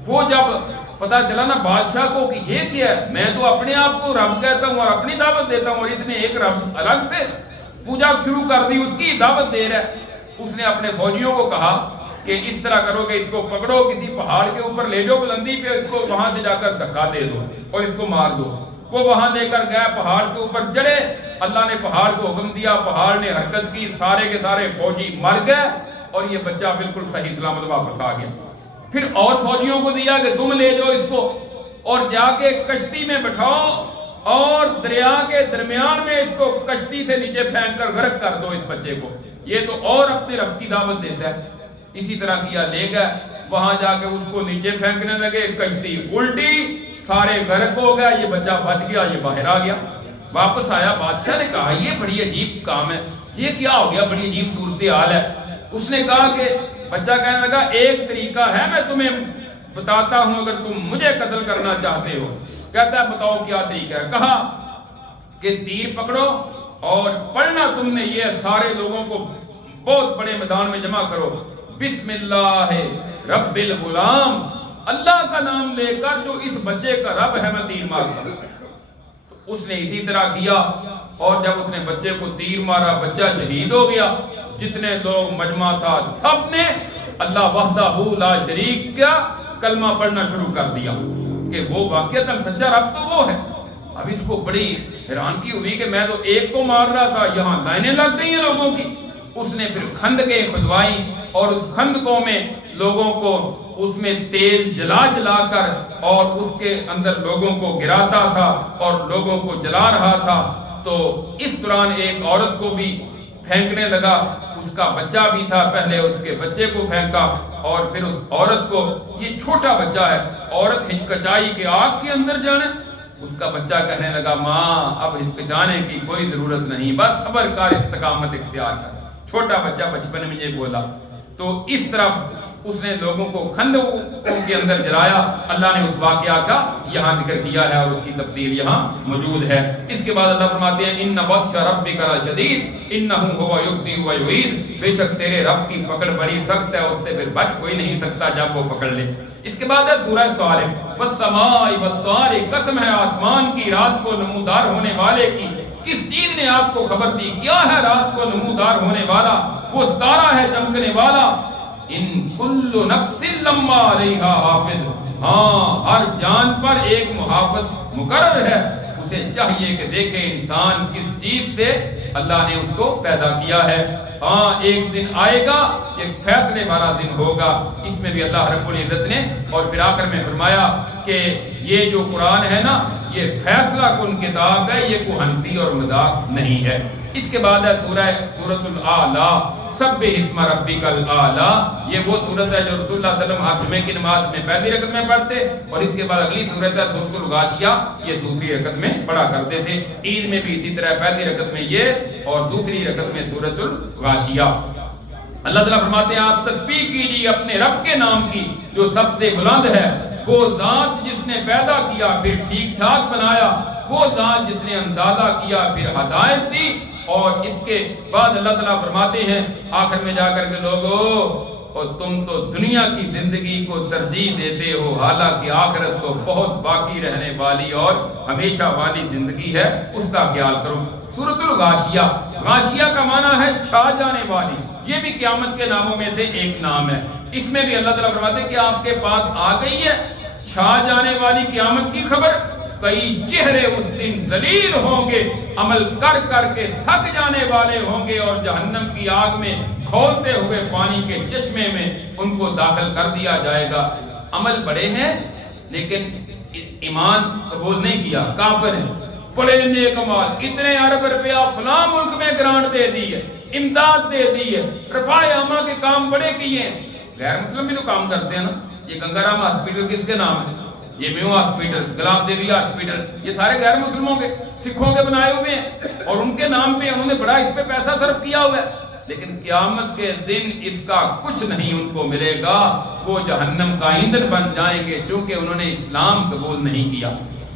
وہ جب پتہ چلا نا بادشاہ کو کہ یہ کیا ہے، میں تو اپنے آپ کو رب کہتا ہوں اور اپنی دعوت دیتا ہوں، اور اس نے ایک رب الگ سے پوجا شروع کر دی، اس کی دعوت دے رہا ہے۔ اس نے اپنے فوجیوں کو کہا کہ اس طرح کرو کہ اس کو پکڑو، کسی پہاڑ کے اوپر لے جاؤ بلندی پہ، اس کو وہاں سے جا کر دھکا دے دو اور اس کو مار دو۔ وہ وہاں لے کر گیا، پہاڑ کے اوپر چڑھے، اللہ نے پہاڑ کو حکم دیا، پہاڑ نے حرکت کی، سارے کے سارے فوجی مر گئے، اور یہ بچہ بالکل صحیح سلامت واپس آ گیا۔ پھر اور فوجیوں کو دیا کہ تم لے جاؤ اس کو اور جا کے کشتی میں بٹھاؤ اور دریا کے درمیان میں اس کو کشتی سے نیچے پھینک کر غرق کر دو اس بچے کو۔ یہ تو اور اپنے رب کی دعوت دیتا ہے. اسی طرح کیا، لے گئے وہاں جا کے اس کو نیچے پھینکنے لگے، کشتی الٹی، سارے غرق ہو گیا، یہ بچہ بچ گیا، یہ باہر آ گیا. واپس آیا، بادشاہ نے کہا یہ بڑی عجیب کام ہے، یہ کیا ہو گیا، بڑی عجیب صورتحال ہے. اس نے کہا کہ بچہ کہنے لگا ایک طریقہ ہے، میں تمہیں بتاتا ہوں اگر تم مجھے قتل کرنا چاہتے ہو. کہتا ہے بتاؤ کیا طریقہ ہے. کہا کہ تیر پکڑو اور پڑھنا تم نے یہ سارے لوگوں کو بہت بڑے میدان میں جمع کرو، بسم اللہ رب الغلام، اللہ کا نام لے کر جو اس بچے کا رب ہے میں تیر مارتا ہوں. اس نے اسی طرح کیا، اور جب اس نے بچے کو تیر مارا بچہ شہید ہو گیا. جتنے لوگ مجمع تھا سب نے اللہ وحدہ لا شریک کا کلمہ پڑھنا شروع کر دیا کہ وہ واقعتاً سچا رب تو وہ ہے. اب اس کو بڑی حیرانگی ہوئی کہ میں تو ایک کو مار رہا تھا، یہاں لائنیں لگ گئی ہیں لوگوں کی. اس نے پھر خندقیں کھدوائی اور اس خندقوں میں لوگوں کو اس میں تیل جلا جلا کر اور اس کے اندر لوگوں کو گراتا تھا اور لوگوں کو جلا رہا تھا. تو اس دوران ایک عورت کو بھی پھینکنے لگا، اس کا بچہ بھی تھا، پہلے اس کے بچے کو پھینکا اور پھر اس عورت کو، یہ چھوٹا بچہ ہے، عورت ہچکچائی کہ آگ کے اندر جانے. اس کا بچہ کہنے لگا ماں اب ہچکچانے کی کوئی ضرورت نہیں، بس صبر کر، استقامت اختیار کر. چھوٹا بچہ بچپن میں یہ بولا. تو اس طرح اس نے لوگوں کو خندقوں کے اندر جلایا. اللہ نے اس واقعہ کا یہاں ذکر کیا ہے اور اس کی تفصیل یہاں موجود ہے. اس کے بعد اللہ فرماتے ہیں ان بطش ربک لشدید انہ هو یبدئ و یعید، بے شک تیرے رب کی پکڑ بڑی سخت ہے، اس سے پھر بچ کوئی نہیں سکتا جب وہ پکڑ لے. اس کے بعد ہے سورہ طارق، والسماء والطارق، قسم ہے آسمان کی، رات کو نمودار ہونے والے کی. کس چیز نے آپ کو خبر دی؟ کیا ہے رات کو نمودار ہونے والا؟ وہ ستارہ ہے چمکنے والا. ان کل نفس لما علیہا حافظ، ہاں ہر جان پر ایک محافظ مقرر ہے. اسے چاہیے کہ دیکھے انسان کس چیز سے اللہ نے اس کو پیدا کیا ہے. ہاں ایک دن آئے گا، ایک فیصلے والا دن ہوگا. اس میں بھی اللہ رب العزت نے اور پھر آخر میں فرمایا کہ یہ جو قرآن ہے نا یہ فیصلہ کن کتاب ہے، یہ کوئی ہنسی اور مذاق نہیں ہے. اس کے بعد ہے سورۃ الاعلیٰ، سبح اسم ربک الاعلیٰ. یہ وہ سورت ہے جو رسول اللہ صلی اللہ علیہ وسلم جمعے کی نماز میں پہلی رکعت میں پڑھتے، اور اس کے بعد اگلی سورت ہے سورۃ الغاشیہ، یہ دوسری رکعت میں پڑھا کرتے تھے. عید میں بھی اسی طرح پہلی رکعت میں یہ اور دوسری رکعت میں سورۃ الغاشیہ. اللہ تعالیٰ فرماتے ہیں آپ تسبیح کیجیے اپنے رب کے نام کی جو سب سے بلند ہے. وہ ذات جس نے پیدا کیا پھر ٹھیک ٹھاک بنایا، وہ ذات جس نے اندازہ کیا پھر ہدایت دی. اور اس کے بعد اللہ تعالیٰ فرماتے ہیں آخر میں جا کر کے لوگو، اور تم تو دنیا کی زندگی کو ترجیح دیتے ہو، حالانکہ آخرت تو بہت باقی رہنے والی اور ہمیشہ والی زندگی ہے، اس کا خیال کرو. سورۃ الغاشیہ، غاشیہ کا معنی ہے چھا جانے والی. یہ بھی قیامت کے ناموں میں سے ایک نام ہے. اس میں بھی اللہ تعالیٰ فرماتے ہیں کہ آپ کے پاس آ گئی ہے چھا جانے والی قیامت کی خبر. کئی چہرے اس دن ذلیل ہوں گے، عمل کر کر کے تھک جانے والے ہوں گے، اور جہنم کی آگ میں کھولتے ہوئے پانی کے چشمے میں ان کو داخل کر دیا جائے گا. عمل بڑے ہیں لیکن ایمان قبول نہیں کیا، کافر ہیں. بڑے نیک مال، اتنے ارب روپیہ فلاں ملک میں گرانٹ دے دی ہے، امداد دے دی ہے، رفاع عامہ کے کام بڑے کیے ہیں. غیر مسلم بھی تو کام کرتے ہیں نا. یہ گنگا رام ہاسپٹل کس کے نام ہے؟ یہ میو ہاسپٹل، گلاب دیوی ہاسپٹل، یہ سارے غیر مسلموں کے، سکھوں کے بنائے ہوئے ہیں، اور ان کے نام پہ انہوں نے بڑا اس پہ پیسہ صرف کیا ہوا ہے. لیکن قیامت کے دن اس کا کچھ نہیں ان کو ملے گا. وہ جہنم کا ایندھن بن جائیں گے کیونکہ انہوں نے اسلام قبول نہیں کیا.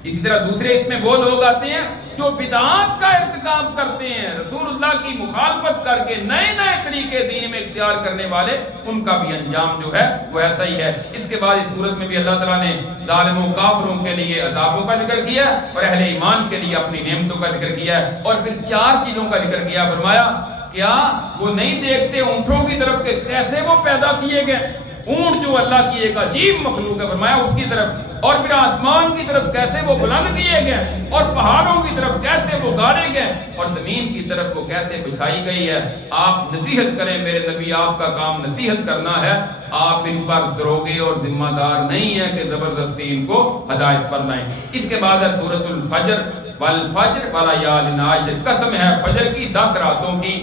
اسی طرح دوسرے اس میں وہ لوگ آتے ہیں جو بدعات کا ارتکاب کرتے ہیں، رسول اللہ کی مخالفت کر کے نئے نئے طریقے دین میں اختیار کرنے والے، ان کا بھی انجام جو ہے وہ ایسا ہی ہے. اس کے بعد اس صورت میں بھی اللہ تعالیٰ نے ظالموں کافروں کے لیے عذابوں کا ذکر کیا اور اہل ایمان کے لیے اپنی نعمتوں کا ذکر کیا ہے. اور پھر چار چیزوں کا ذکر کیا. فرمایا کیا وہ نہیں دیکھتے اونٹوں کی طرف کہ کیسے وہ پیدا کیے گئے؟ اونٹ جو اللہ کی ایک عجیب مخلوق ہے، فرمایا اس کی طرف. اور پھر آسمان کی طرف کیسے وہ بلند کیے گئے، اور پہاڑوں کی طرف کیسے وہ گاڑے گئے، اور زمین کی طرف وہ کیسے بچھائی گئی ہے. آپ نصیحت کریں میرے نبی، آپ کا کام نصیحت کرنا ہے. آپ ان پر دروگے اور ذمہ دار نہیں ہیں کہ زبردستی ان کو ہدایت پر لائیں. اس کے بعد ہے سورۃ الفجر. والفجر ولیال عشر، قسم ہے فجر کی 10 راتوں کی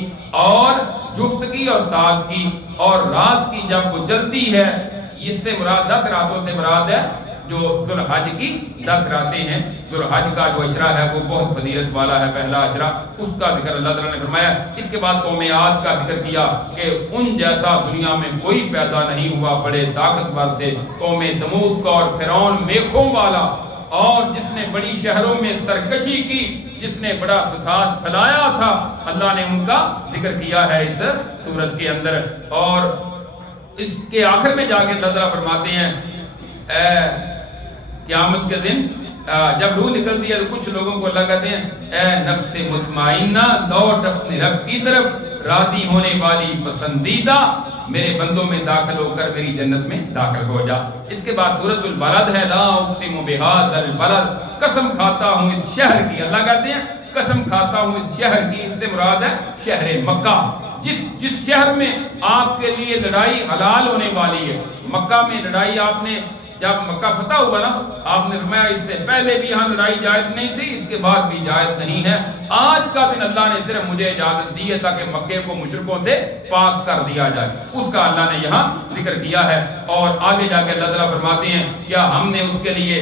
اور جفت کی اور طاق کی، اور رات کی جب وہ چلتی ہے، اس سے مراد 10 راتوں سے مراد ہے جو ذوالحج کی 10 راتیں ہیں۔ ذوالحج کا جو عشرہ ہے وہ بہت فضیلت والا ہے، پہلا عشرہ، اس کا ذکر اللہ تعالیٰ نے فرمایا۔ اس کے بعد قوم عاد کا ذکر کیا کہ ان جیسا دنیا میں کوئی پیدا نہیں ہوا، بڑے طاقتور تھے۔ قوم سمود کا اور فرعون میخوں والا، اور جس نے بڑی شہروں میں سرکشی کی، جس نے بڑا فساد پھیلایا تھا، اللہ نے ان کا ذکر کیا ہے اس سورت کے اندر۔ اور اس کے آخر میں جا کے اللہ تعالیٰ فرماتے ہیں قیامت کے دن جب روح نکلتی ہے تو کچھ لوگوں کو اللہ کہتے ہیں اے نفس مطمئنہ، لوٹ اپنے رب کی طرف، راضی ہونے والی پسندیدہ، میرے بندوں میں داخل ہو کر میری جنت میں داخل ہو جا۔ اس کے بعد سورۃ البلد ہے، لا اقسم بہذا البلد، قسم کھاتا ہوں اس شہر کی، اللہ کہتے ہیں قسم کھاتا ہوں اس شہر کی، اس سے مراد ہے شہر مکہ، جس شہر میں آپ کے لیے لڑائی حلال ہونے والی ہے۔ مکہ میں لڑائی آپ نے جب مکہ فتح ہوا نا، آپ نے فرمایا اس سے پہلے بھی یہاں لڑائی جائز نہیں تھی، اس کے بعد بھی جائز نہیں ہے۔ آج کا دن اللہ نے صرف مجھے اجازت دی ہے تاکہ مکے کو مشرکوں سے پاک کر دیا جائے، اس کا اللہ نے یہاں ذکر کیا ہے۔ اور آگے جا کے اللہ تعالیٰ فرماتے ہیں کیا ہم نے اس کے لیے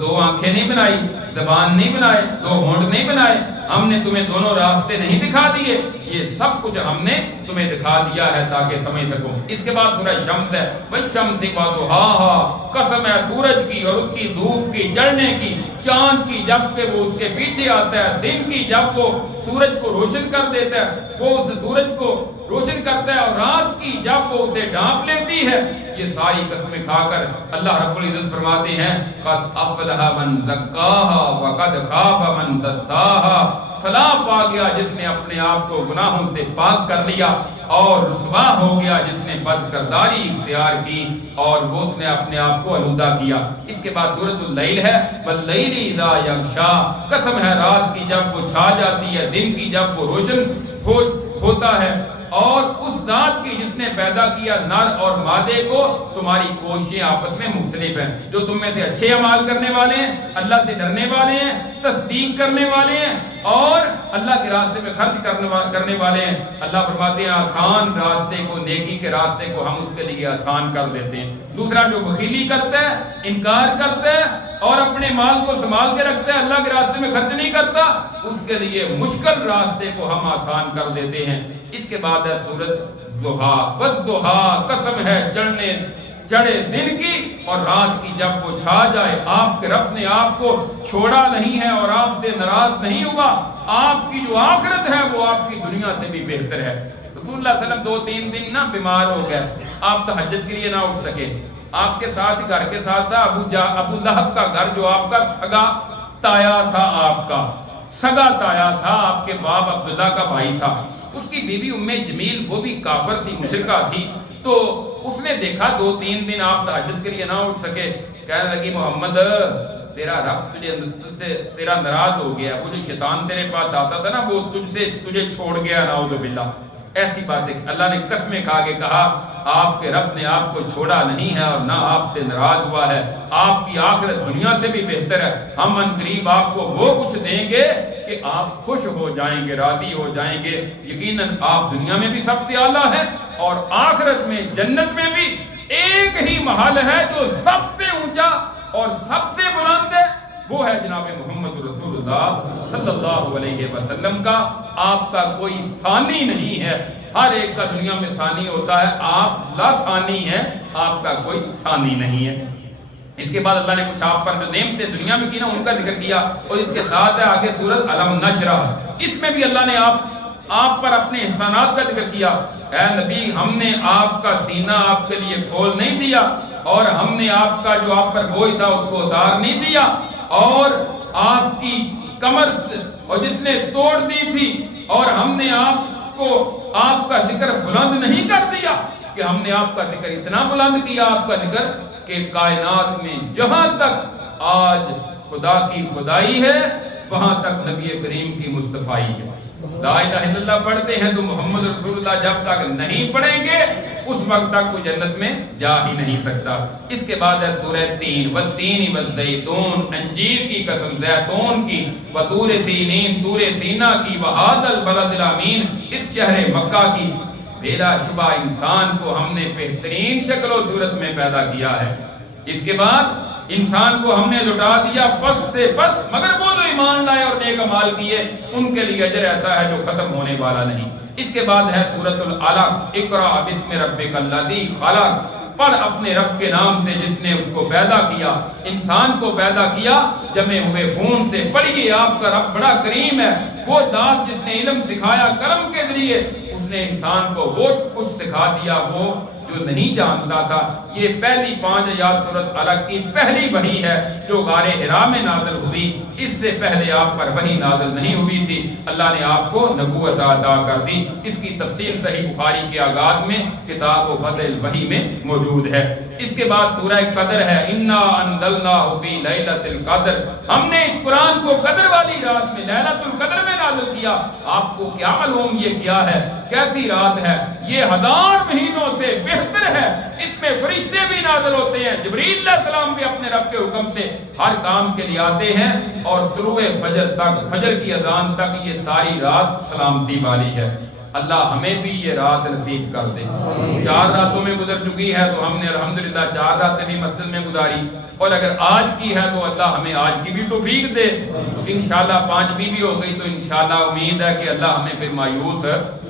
2 آنکھیں نہیں بنائی، زبان نہیں بنائے، 2 ہونٹ نہیں بنائے، ہم نے تمہیں دونوں راستے نہیں دکھا دیے؟ یہ سب کچھ ہم نے تمہیں دکھا دیا ہے تاکہ سمجھ سکو۔ اس کے بعد سورہ شمس ہے، وَالشَّمْسِ وَضُحَاهَا، قسم ہے سورج کی اور اس کی دھوپ کی چڑھنے کی، چاند کی جب کہ وہ اس کے پیچھے آتا ہے، دن کی جب وہ سورج کو روشن کر دیتا ہے، وہ اس سورج کو روشن کرتا ہے، اور رات کی جب وہ اسے ڈھانپ لیتی ہے۔ یہ ساری قسمیں کھا کر اللہ رب العزت فرماتے ہیں قد افلح من زکاها وقد خاب من دساها، فلاح پا گیا جس نے اپنے آپ کو گناہوں سے پاک کر لیا، اور رسوا ہو گیا جس نے بد کرداری اختیار کی اور وہ اس نے اپنے آپ کو آلودہ کیا۔ اس کے بعد سورۃ اللیل ہے، واللیل اذا یغشا، قسم ہے رات کی جب وہ چھا جاتی ہے، دن کی جب وہ روشن ہوتا ہے، اور اس ذات کی جس نے پیدا کیا نر اور مادے کو۔ تمہاری کوششیں آپس میں مختلف ہیں، جو تم میں سے اچھے اعمال کرنے والے ہیں، اللہ سے ڈرنے والے ہیں، تصدیق کرنے والے ہیں، اور اللہ کے راستے میں خرچ کرنے والے ہیں، اللہ فرماتے ہیں آسان راستے کو، نیکی کے راستے کو ہم اس کے لیے آسان کر دیتے ہیں۔ دوسرا جو بخیلی کرتا ہے، انکار کرتا ہے اور اپنے مال کو سنبھال کے رکھتا ہے، اللہ کے راستے میں خرچ نہیں کرتا، اس کے لیے مشکل راستے کو ہم آسان کر دیتے ہیں۔ اس کے بعد ہے سورۃ ضحیٰ، والضحیٰ، قسم ہے چڑھے دن کی اور رات کی جب وہ چھا جائے۔ آپ کے رب نے آپ کو چھوڑا نہیں ہے اور آپ سے ناراض نہیں ہوا، آپ کی جو آخرت ہے وہ آپ کی دنیا سے بھی بہتر ہے۔ رسول اللہ صلی اللہ علیہ وسلم 2-3 دن نہ بیمار ہو گئے، آپ تہجد کے لیے نہ اٹھ سکے، آپ کے ساتھ گھر کے ساتھ تھا ابو لہب کا گھر، جو آپ کا سگا تایا تھا، آپ کا سگا تایا تھا، آپ کے باپ عبداللہ کا بھائی تھا۔ اس کی بیوی ام جمیل وہ بھی کافر تھی، مشرکہ تھی، تو اس نے دیکھا 2-3 دن آپ تہجد کے لیے نہ اٹھ سکے، کہنے لگی محمد تیرا رب تیرا ناراض ہو گیا، وہ جو شیطان تیرے پاس آتا تھا نا وہ تجھے چھوڑ گیا، نعوذ باللہ۔ ایسی بات ہے، اللہ نے قسمیں کھا کے کہا آپ کے رب نے آپ کو چھوڑا نہیں ہے اور نہ آپ سے ناراض ہوا ہے، آپ کی آخرت دنیا سے بھی بہتر ہے، ہم ان قریب آپ کو وہ کچھ دیں گے کہ آپ خوش ہو جائیں گے، راضی ہو جائیں گے۔ یقیناً آپ دنیا میں بھی سب سے اعلیٰ ہیں اور آخرت میں جنت میں بھی ایک ہی محل ہے جو سب سے اونچا اور سب سے بلند ہے، وہ ہے جناب محمد رسول اللہ صلی اللہ علیہ وسلم کا۔ آپ کا کوئی ثانی نہیں ہے، ہر ایک کا دنیا میں ثانی ہوتا ہے، آپ لا ثانی ہیں، آپ کا کوئی ثانی نہیں ہے۔ اس کے بعد اللہ نے کچھ آپ پر جو نعمتیں دنیا میں کی نا ان کا ذکر کیا، اور اس کے ساتھ ہے آگے سورۃ علم نشرح، اس میں بھی اللہ نے آپ پر اپنے احسانات کا ذکر کیا۔ اے نبی ہم نے آپ کا سینہ آپ کے لیے کھول نہیں دیا، اور ہم نے آپ کا جو آپ پر بوجھ تھا اس کو اتار نہیں دیا، اور آپ کی کمر اور جس نے توڑ دی تھی، اور ہم نے آپ کا ذکر بلند نہیں کر دیا کہ ہم نے آپ کا ذکر اتنا بلند کیا، آپ کا ذکر کہ کائنات میں جہاں تک آج خدا کی خدائی ہے وہاں تک نبی کریم کی مصطفیٰ ہے۔ لا الہ الا اللہ پڑھتے ہیں تو محمد رسول اللہ جب تک نہیں پڑھیں گے اس وقت تک کوئی جنت میں جا ہی نہیں سکتا۔ اس کے بعد ہے سورہ تین، والتین والزیتون، انجیر کی قسم، زیتون کی، وطور سینین، طور سینا کی، وہذا البلد الامین، اس شہر مکہ کی۔ بلا شبہ انسان کو ہم نے بہترین شکل و صورت میں پیدا کیا ہے۔ اس کے بعد انسان کو ہم نے لٹا دیا پس سے پس، مگر وہ جو ایمان لائے اور نیک اعمال کیے ان کے لیے اجر ایسا ہے جو ختم ہونے والا نہیں۔ اس کے بعد ہے سورۃ العلق، اقرأ باسم ربک الذی خلق، پڑھ اپنے رب کے نام سے جس نے اس کو پیدا کیا، انسان کو پیدا کیا جمے ہوئے خون سے۔ پڑھیے آپ کا رب بڑا کریم ہے، وہ ذات جس نے علم سکھایا کرم کے ذریعے، اس نے انسان کو وہ کچھ سکھا دیا وہ جو نہیں جانتا تھا۔ یہ پہلی 5 آیات سورۃ العلق کی پہلی وحی ہے جو غار حرا میں نازل ہوئی، اس سے پہلے آپ پر وحی نازل نہیں ہوئی تھی۔ اللہ نے آپ کو نبوت عطا کر دی۔ اس کی تفصیل صحیح بخاری کے آغاز میں کتاب و بدء الوحی میں موجود ہے۔ اس کے بعد سورہ قدر ہے، انا انزلناہ فی لیلۃ القدر، ہم نے اس قرآن کو قدر والی رات میں لیلۃ القدر میں نازل کیا۔ آپ کو کیا معلوم یہ کیا ہے، کیسی رات ہے؟ یہ 1000 مہینوں سے بہتر ہے۔ اس میں فرشتے بھی نازل ہوتے ہیں، جبریل علیہ السلام بھی اپنے رب کے حکم سے ہر کام کے لیے آتے ہیں، اور طلوع فجر تک، فجر کی اذان تک یہ ساری رات سلامتی والی ہے۔ اللہ ہمیں بھی یہ رات نصیب کر دے۔ 4 راتوں میں گزر چکی ہے تو ہم نے الحمدللہ 4 راتیں بھی مسجد میں گزاری، اور اگر آج کی ہے تو اللہ ہمیں آج کی بھی توفیق دے۔ انشاءاللہ 5ویں بھی ہو گئی تو انشاءاللہ امید ہے کہ اللہ ہمیں پھر مایوس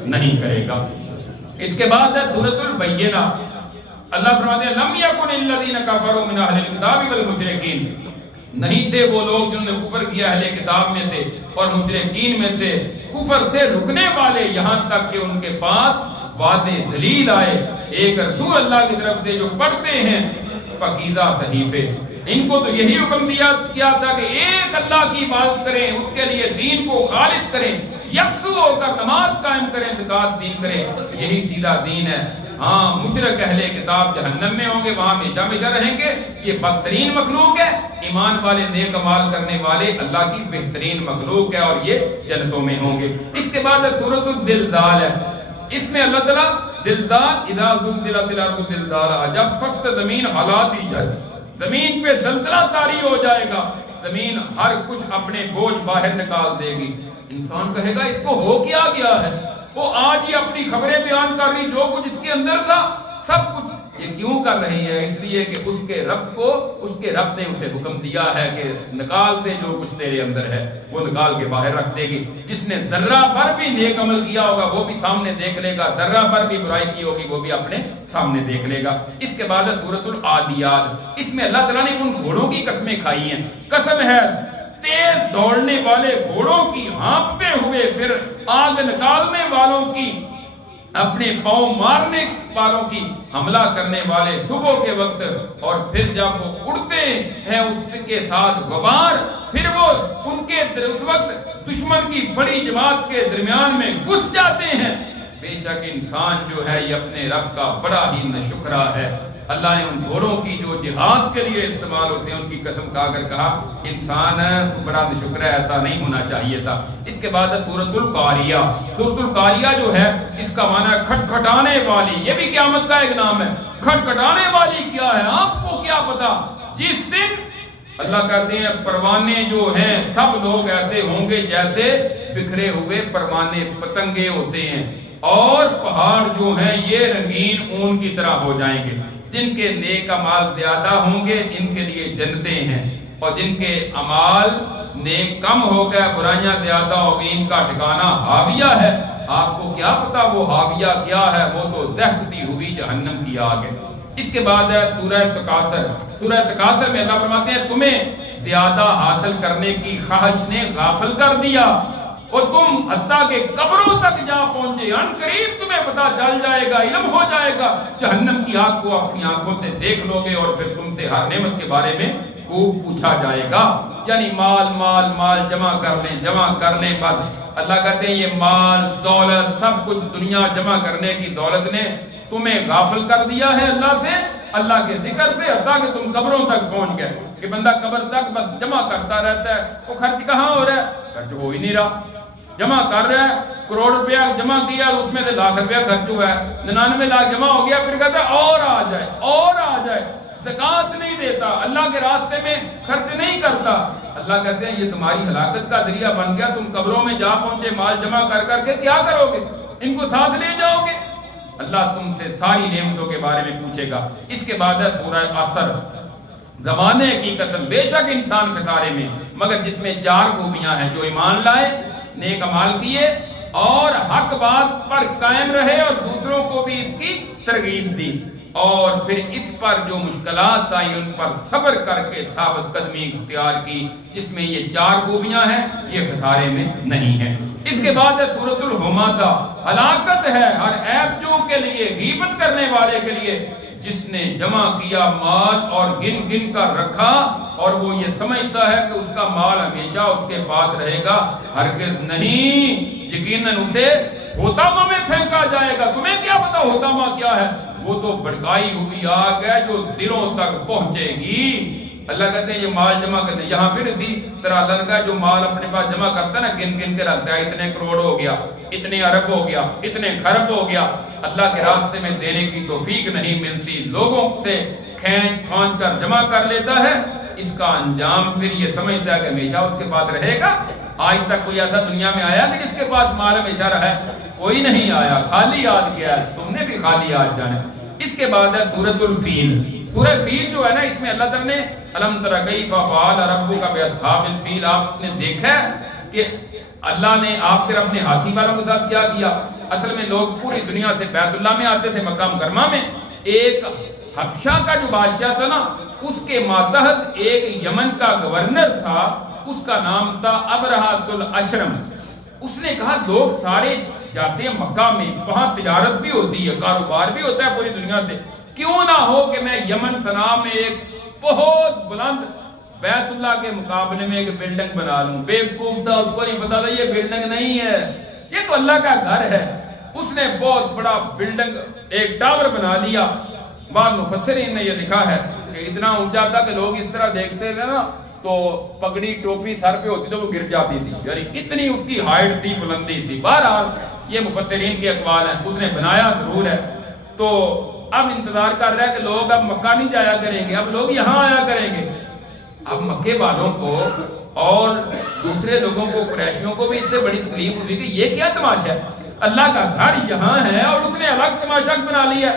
نہیں کرے گا۔ اس کے بعد ہے سورۃ البینہ۔ اللہ فرماتے ہیں لم یکن الذین کفروا من اہل الکتاب والمشرکین، نہیں تھے وہ لوگ جنہوں نے کفر کیا اہل کتاب میں سے اور مشرکین میں سے، کفر سے رکنے والے، یہاں تک کہ ان کے پاس واضح دلیل آئے، ایک رسول اللہ کی طرف سے جو پڑھتے ہیں پاکیزہ صحیفے۔ ان کو تو یہی حکم دیا گیا تھا کہ ایک اللہ کی عبادت کریں، اس کے لیے دین کو خالص کریں، یکسو ہو کر نماز قائم کریں، زکات دین کریں، یہی سیدھا دین ہے۔ ہاں مشرک اہل کتاب جہنم میں ہوں گے، وہاں ہمیشہ ہمیشہ رہیں گے، یہ بدترین مخلوق ہے۔ ایمان والے نیک اعمال کرنے والے اللہ کی بہترین مخلوق ہے، اور یہ جنتوں میں ہوں گے۔ اس کے بعد سورۃ الزلزال ہے، اس میں اللہ تعالیٰ زلزال، اذا زلزلت الارض زلزالہا، جب سخت زمین ہلا دی جائے، زمین پہ زلزلہ طاری ہو جائے گا، زمین ہر کچھ اپنے بوجھ باہر نکال دے گی۔ انسان کہے گا اس کو ہو کیا گیا ہے، وہ آج ہی اپنی خبریں بیان کر رہی، جو کچھ اس کے اندر تھا سب کچھ یہ کیوں کر رہی ہے؟ اس لیے کہ اس کے رب نے اسے حکم دیا ہے کہ نکال دے جو کچھ تیرے اندر ہے، وہ نکال کے باہر رکھ دے گی۔ جس نے ذرہ بھر بھی نیک عمل کیا ہوگا وہ بھی سامنے دیکھ لے گا، ذرہ بھر بھی برائی کی ہوگی وہ بھی اپنے سامنے دیکھ لے گا۔ اس کے بعد ہے سورۃ العادیات، اس میں اللہ تعالیٰ نے ان گھوڑوں کی قسمیں کھائی ہیں۔ قسم ہے تیز دوڑنے والے گھوڑوں کی، ہانپتے ہوئے پھر آگ نکالنے والوں کی، اپنے پاؤں مارنے والوں کی، حملہ کرنے والے صبح کے وقت، اور پھر جب وہ اڑتے ہیں اس کے ساتھ غبار، پھر وہ ان کے اس وقت دشمن کی بڑی جماعت کے درمیان میں گھس جاتے ہیں۔ بے شک انسان جو ہے یہ اپنے رب کا بڑا ہی ناشکرا ہے۔ اللہ نے ان گھوڑوں کی جو جہاد کے لیے استعمال ہوتے ہیں ان کی قسم کھا کر کہا انسان بڑا ناشکر ہے، ایسا نہیں ہونا چاہیے تھا۔ اس کے بعد سورۃ القاریہ، سورۃ القاریہ جو ہے اس کا معنی ہے کھٹکھٹانے والی، یہ بھی قیامت کا ایک نام ہے۔ کھٹکھٹانے والی کیا ہے آپ کو کیا پتا؟ جس دن اللہ کہتے ہیں پروانے جو ہیں سب لوگ ایسے ہوں گے جیسے بکھرے ہوئے پروانے پتنگے ہوتے ہیں، اور پہاڑ جو ہیں یہ رنگین اون کی طرح ہو جائیں گے۔ جن کے نیک اعمال زیادہ ہوں گے ان کے لیے جنتیں ہیں، اور جن کے اعمال نیک کم ہو گئے، برائیاں زیادہ ہو گئی، ان کا ٹھکانہ حاویہ ہے۔ آپ کو کیا پتا وہ حاویہ کیا ہے؟ وہ تو دہکتی ہوئی جہنم کی آگ ہے۔ اس کے بعد ہے سورہ تکاثر۔ سورہ تکاثر میں اللہ فرماتے ہیں تمہیں زیادہ حاصل کرنے کی خواہش نے غافل کر دیا، اور تم حتیٰ کہ قبروں تک جا پہنچے، ان قریب تمہیں پتا چل جائے گا، علم ہو جائے گا، جہنم کی آگ کو اپنی آنکھوں سے دیکھ لو گے، اور پھر تم سے ہر نعمت کے بارے میں خوب پوچھا جائے گا۔ یعنی مال مال مال جمع کر لیں بس۔ اللہ کہتے ہیں یہ مال دولت سب کچھ دنیا جمع کرنے کی دولت نے تمہیں غافل کر دیا ہے اللہ سے، اللہ کے ذکر سے، حتیٰ کہ تم قبروں تک پہنچ گئے کہ بندہ قبر تک بس جمع کرتا رہتا ہے، وہ خرچ کہاں ہو رہا ہے؟ خرچ ہو ہی نہیں رہا۔ جمع کر رہا ہے، کروڑ روپیہ جمع کیا، اس میں سے لاکھ روپیہ خرچ ہوا ہے، 99 لاکھ جمع ہو گیا، پھر کہتا ہے اور آ جائے اور آ جائے، زکوٰۃ نہیں دیتا، اللہ کے راستے میں خرچ نہیں کرتا۔ اللہ کہتے ہیں یہ تمہاری ہلاکت کا ذریعہ بن گیا، تم قبروں میں جا پہنچے مال جمع کر کر کے کیا کرو گے؟ ان کو ساتھ لے جاؤ گے؟ اللہ تم سے ساری نعمتوں کے بارے میں پوچھے گا۔ اس کے بعد ہے سورہ عصر، زمانے کی قسم، بے شک انسان خسارے میں مگر جس میں 4 خوبیاں ہیں، جو ایمان لائے، نیک اعمال کیے اور حق بات پر قائم رہے اور دوسروں کو بھی اس کی ترغیب دی، اور پھر اس پر جو مشکلات آئی ان پر صبر کر کے ثابت قدمی اختیار کی، جس میں یہ 4 خوبیاں ہیں، یہ خسارے میں نہیں ہے۔ اس کے بعد ہے سورۃ الہمزہ، ہلاکت ہے ہر عیب جو کے لیے، غیبت کرنے والے کے لیے، جس نے جمع کیا مال اور گن گن کر رکھا اور وہ یہ سمجھتا ہے کہ اس کا مال ہمیشہ اس کے پاس رہے گا، ہرگز نہیں، یقیناً اسے ہوتامہ میں پھینکا جائے گا۔ تمہیں کیا پتا ہوتامہ کیا ہے؟ وہ تو بھڑکائی ہوئی آگ ہے جو دلوں تک پہنچے گی۔ اللہ کہتے ہیں یہ مال جمع کرنے، یہاں پھر اسی طرح اللہ کا جو مال اپنے پاس جمع کرتا ہے نا، گن گن کے رکھتا ہے، اتنے کروڑ ہو گیا، اتنے ارب ہو گیا، اتنے خرب ہو گیا، اللہ کے راستے میں دینے کی توفیق نہیں ملتی، لوگوں سے کھینچ کھانچ کر جمع کر لیتا ہے، اس کا انجام پھر یہ سمجھتا ہے کہ ہمیشہ اس کے پاس رہے گا۔ آج تک کوئی ایسا دنیا میں آیا کہ جس کے پاس مال ہمیشہ رہا ہے؟ کوئی نہیں آیا، خالی آج گیا ہے، تم نے بھی خالی آج جانا۔ اس کے بعد ہے سورۃ الفیل۔ سورہ فیل جو ہے نا، اس میں اللہ تعالیٰ نے الم تر کیف فعل ربک باصحاب الفیل، آپ نے دیکھا ہے کہ اللہ نے آپ کے رب نے ہاتھی والوں کے ساتھ کیا کیا؟ اصل میں لوگ پوری دنیا سے بیت اللہ میں آتے تھے، مکہ مکرمہ میں۔ ایک حبشہ کا جو بادشاہ تھا نا، اس کے ماتحت ایک یمن کا گورنر تھا، اس کا نام تھا ابرہۃ الاشرم۔ اس نے کہا لوگ سارے جاتے ہیں مکہ میں، وہاں تجارت بھی ہوتی ہے، کاروبار بھی ہوتا ہے پوری دنیا سے، کیوں نہ ہو کہ میں یمن صنعاء میں ایک بہت بلند بیت اللہ کے مقابلے میں ایک بلڈنگ بنا لوں۔ بیوقوف تھا، اس کو نہیں پتا تھا یہ بلڈنگ نہیں ہے، یہ تو اللہ کا گھر ہے۔ اس نے بہت بڑا بلڈنگ، ایک ٹاور بنا لیا۔ بعض مفسرین نے یہ لکھا ہے کہ اتنا اونچا تھا کہ لوگ اس طرح دیکھتے تھے نا تو پگڑی ٹوپی سر پہ ہوتی تو وہ گر جاتی تھی، یعنی اتنی اس کی ہائٹ تھی، بلندی تھی۔ بہرحال یہ مفسرین کے اقوال ہیں، اس نے بنایا ضرور ہے۔ تو اب انتظار کر رہا ہے کہ لوگ اب مکہ نہیں جایا کریں گے، اب لوگ یہاں آیا کریں گے۔ اب مکے والوں کو اور دوسرے لوگوں کو، قریشیوں کو بھی اس سے بڑی تکلیف ہوئی کہ یہ کیا تماشا ہے، اللہ کا گھر یہاں ہے اور اس نے الگ تماشا بنا لیا۔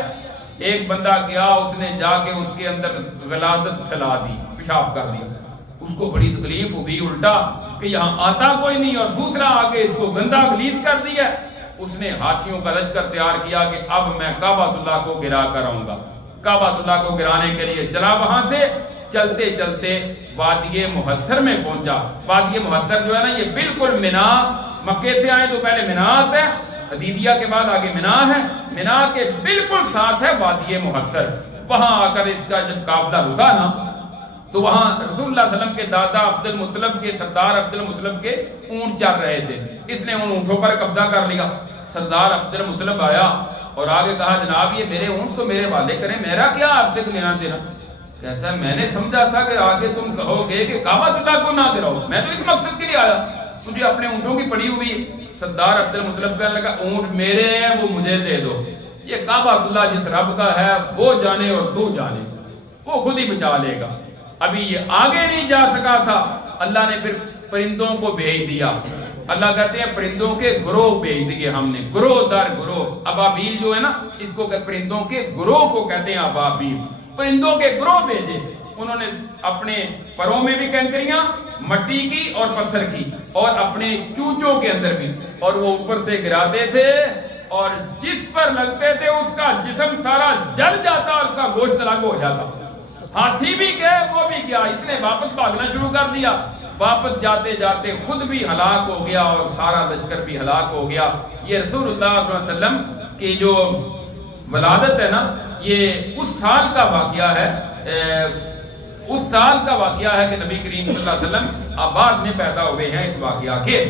ایک بندہ گیا، اس نے جا کے اس کے اندر غلاظت پھیلا دی، پیشاب کر دیا۔ اس کو بڑی تکلیف ہوئی الٹا کہ یہاں آتا کوئی نہیں، اور دوسرا آگے اس کو گندا غلیظ کر دیا۔ اس نے ہاتھیوں کا لشکر تیار کیا کہ اب میں کعبۃ اللہ کو گرا کر آؤں گا۔ کعبۃ اللہ کو گرانے کے لیے چلا، وہاں سے چلتے چلتے وادی محصر میں پہنچا۔ وادی محصر جو ہے نا، یہ بالکل منا، مکے سے آئے تو پہلے منا آتا ہے، حدیبیہ کے بعد آگے منا ہے، منا کے بالکل ساتھ ہے وادی محصر۔ وہاں آ کر اس کا جب قافلہ رکا نا، تو وہاں رسول اللہ صلی اللہ علیہ وسلم کے دادا عبد المطلب کے، سردار عبد المطلب کے اونٹ چر رہے تھے۔ اس نے ان اونٹوں پر قبضہ کر لیا۔ سردار عبد المطلب آیا اور آگے کہا جناب یہ میرے اونٹ تو میرے والے کریں، میرا کیا آپ سے لینا دینا؟ کہتا ہے میں نے سمجھا تھا کہ آگے تم کہو گے کہ کعبۃ اللہ کو نہ گراؤ، میں تو اس مقصد کے لیے آیا، مجھے اپنے اونٹوں کی پڑی ہوئی۔ سردار عبد المطلب کہنے لگا اونٹ میرے ہیں، وہ مجھے دے دو، یہ کعبۃ اللہ جس رب کا ہے وہ جانے اور تو جانے، وہ خود ہی بچا لے گا۔ ابھی یہ آگے نہیں جا سکا تھا، اللہ نے پھر پرندوں کو بھیج دیا۔ اللہ کہتے ہیں پرندوں کے گروہ بھیج دیے ہم نے، گروہ در گروہ۔ ابابیل جو ہے نا، اس کو پرندوں کے گروہ کو کہتے ہیں ابابیل، پرندوں کے گروہ بھیجے۔ انہوں نے اپنے پروں میں بھی کنکریاں مٹی کی اور پتھر کی، اور اپنے چونچوں کے اندر بھی، اور وہ اوپر سے گراتے تھے، اور جس پر لگتے تھے اس کا جسم سارا جل جاتا اور اس کا گوشت الگ ہو جاتا۔ ہاتھی بھی گئے، وہ بھی گیا، اس نے واپس بھاگنا شروع کر دیا۔ واپس جاتے جاتے خود بھی ہلاک ہو گیا اور سارا لشکر بھی ہلاک ہو گیا۔ یہ رسول اللہ صلی اللہ علیہ وسلم کی جو ولادت ہے نا، یہ اس سال کا واقعہ ہے، اس سال کا واقعہ ہے کہ نبی کریم صلی اللہ علیہ وسلم آباد میں پیدا ہوئے ہیں اس واقعہ کے۔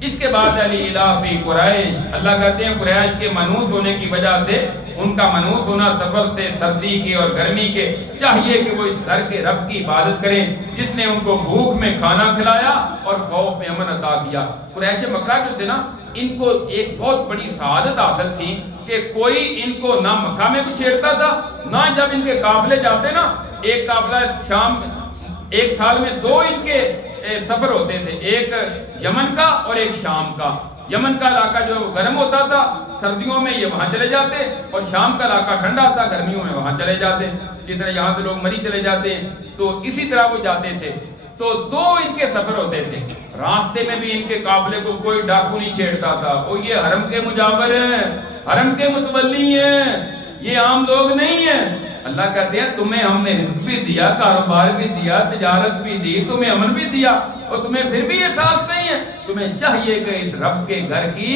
اس کے بعد علی الافی قریش، اللہ کہتے ہیں قریش کے منحوس ہونے کی وجہ سے، ان کا منحوس ہونا سفر سے، سردی کے اور گرمی کے، چاہیے کہ وہ اس گھر کے رب کی عبادت کریں جس نے ان کو بھوک میں کھانا کھلایا اور خوف میں امن عطا کیا۔ قریش مکہ جو تھے نا، ان کو ایک بہت بڑی سعادت حاصل تھی کہ کوئی ان کو نہ مکہ میں کچھ چھیڑتا تھا، نہ جب ان کے قافلے جاتے نا، ایک قافلہ شام، ایک سال میں 2 ان کے سفر ہوتے تھے، ایک یمن کا اور ایک شام کا۔ یمن کا علاقہ جو گرم ہوتا تھا، سردیوں میں یہ وہاں چلے جاتے، اور شام کا علاقہ ٹھنڈا تھا، گرمیوں میں وہاں چلے جاتے، جس طرح یہاں سے لوگ مری چلے جاتے ہیں، تو اسی طرح وہ جاتے تھے۔ تو 2 ان کے سفر ہوتے تھے، راستے میں بھی ان کے قافلے کو کوئی ڈاکو نہیں چھیڑتا تھا۔ وہ یہ حرم کے مجاور ہیں، حرم کے متولی ہیں، یہ عام لوگ نہیں ہیں۔ اللہ کہتے ہیں تمہیں ہم نے رزق بھی دیا، کاروبار بھی دیا، تجارت بھی دی، تمہیں امن بھی دیا، اور تمہیں پھر بھی احساس نہیں ہے؟ تمہیں چاہیے کہ اس رب کے گھر کی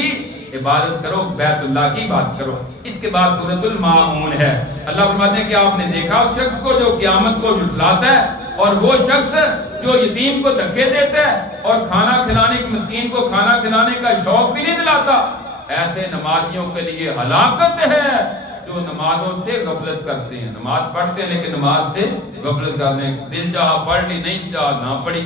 عبادت کرو، بیت اللہ کی بات کرو۔ اس کے بعد سورۃ الماعون ہے۔ اللہ فرماتے ہیں کہ آپ نے دیکھا اس شخص کو جو قیامت کو جھٹلاتا ہے، اور وہ شخص جو یتیم کو دھکے دیتا ہے اور کھانا کھلانے، مسکین کو کھانا کھلانے کا شوق بھی نہیں دلاتا، ایسے نمازیوں کے لیے ہلاکت ہے جو نمازوں سے غفلت کرتے ہیں۔ نماز پڑھتے ہیں لیکن نماز سے غفلت کرتے ہیں، دل چاہا پڑھ لی، نہیں چاہا نہ پڑھی،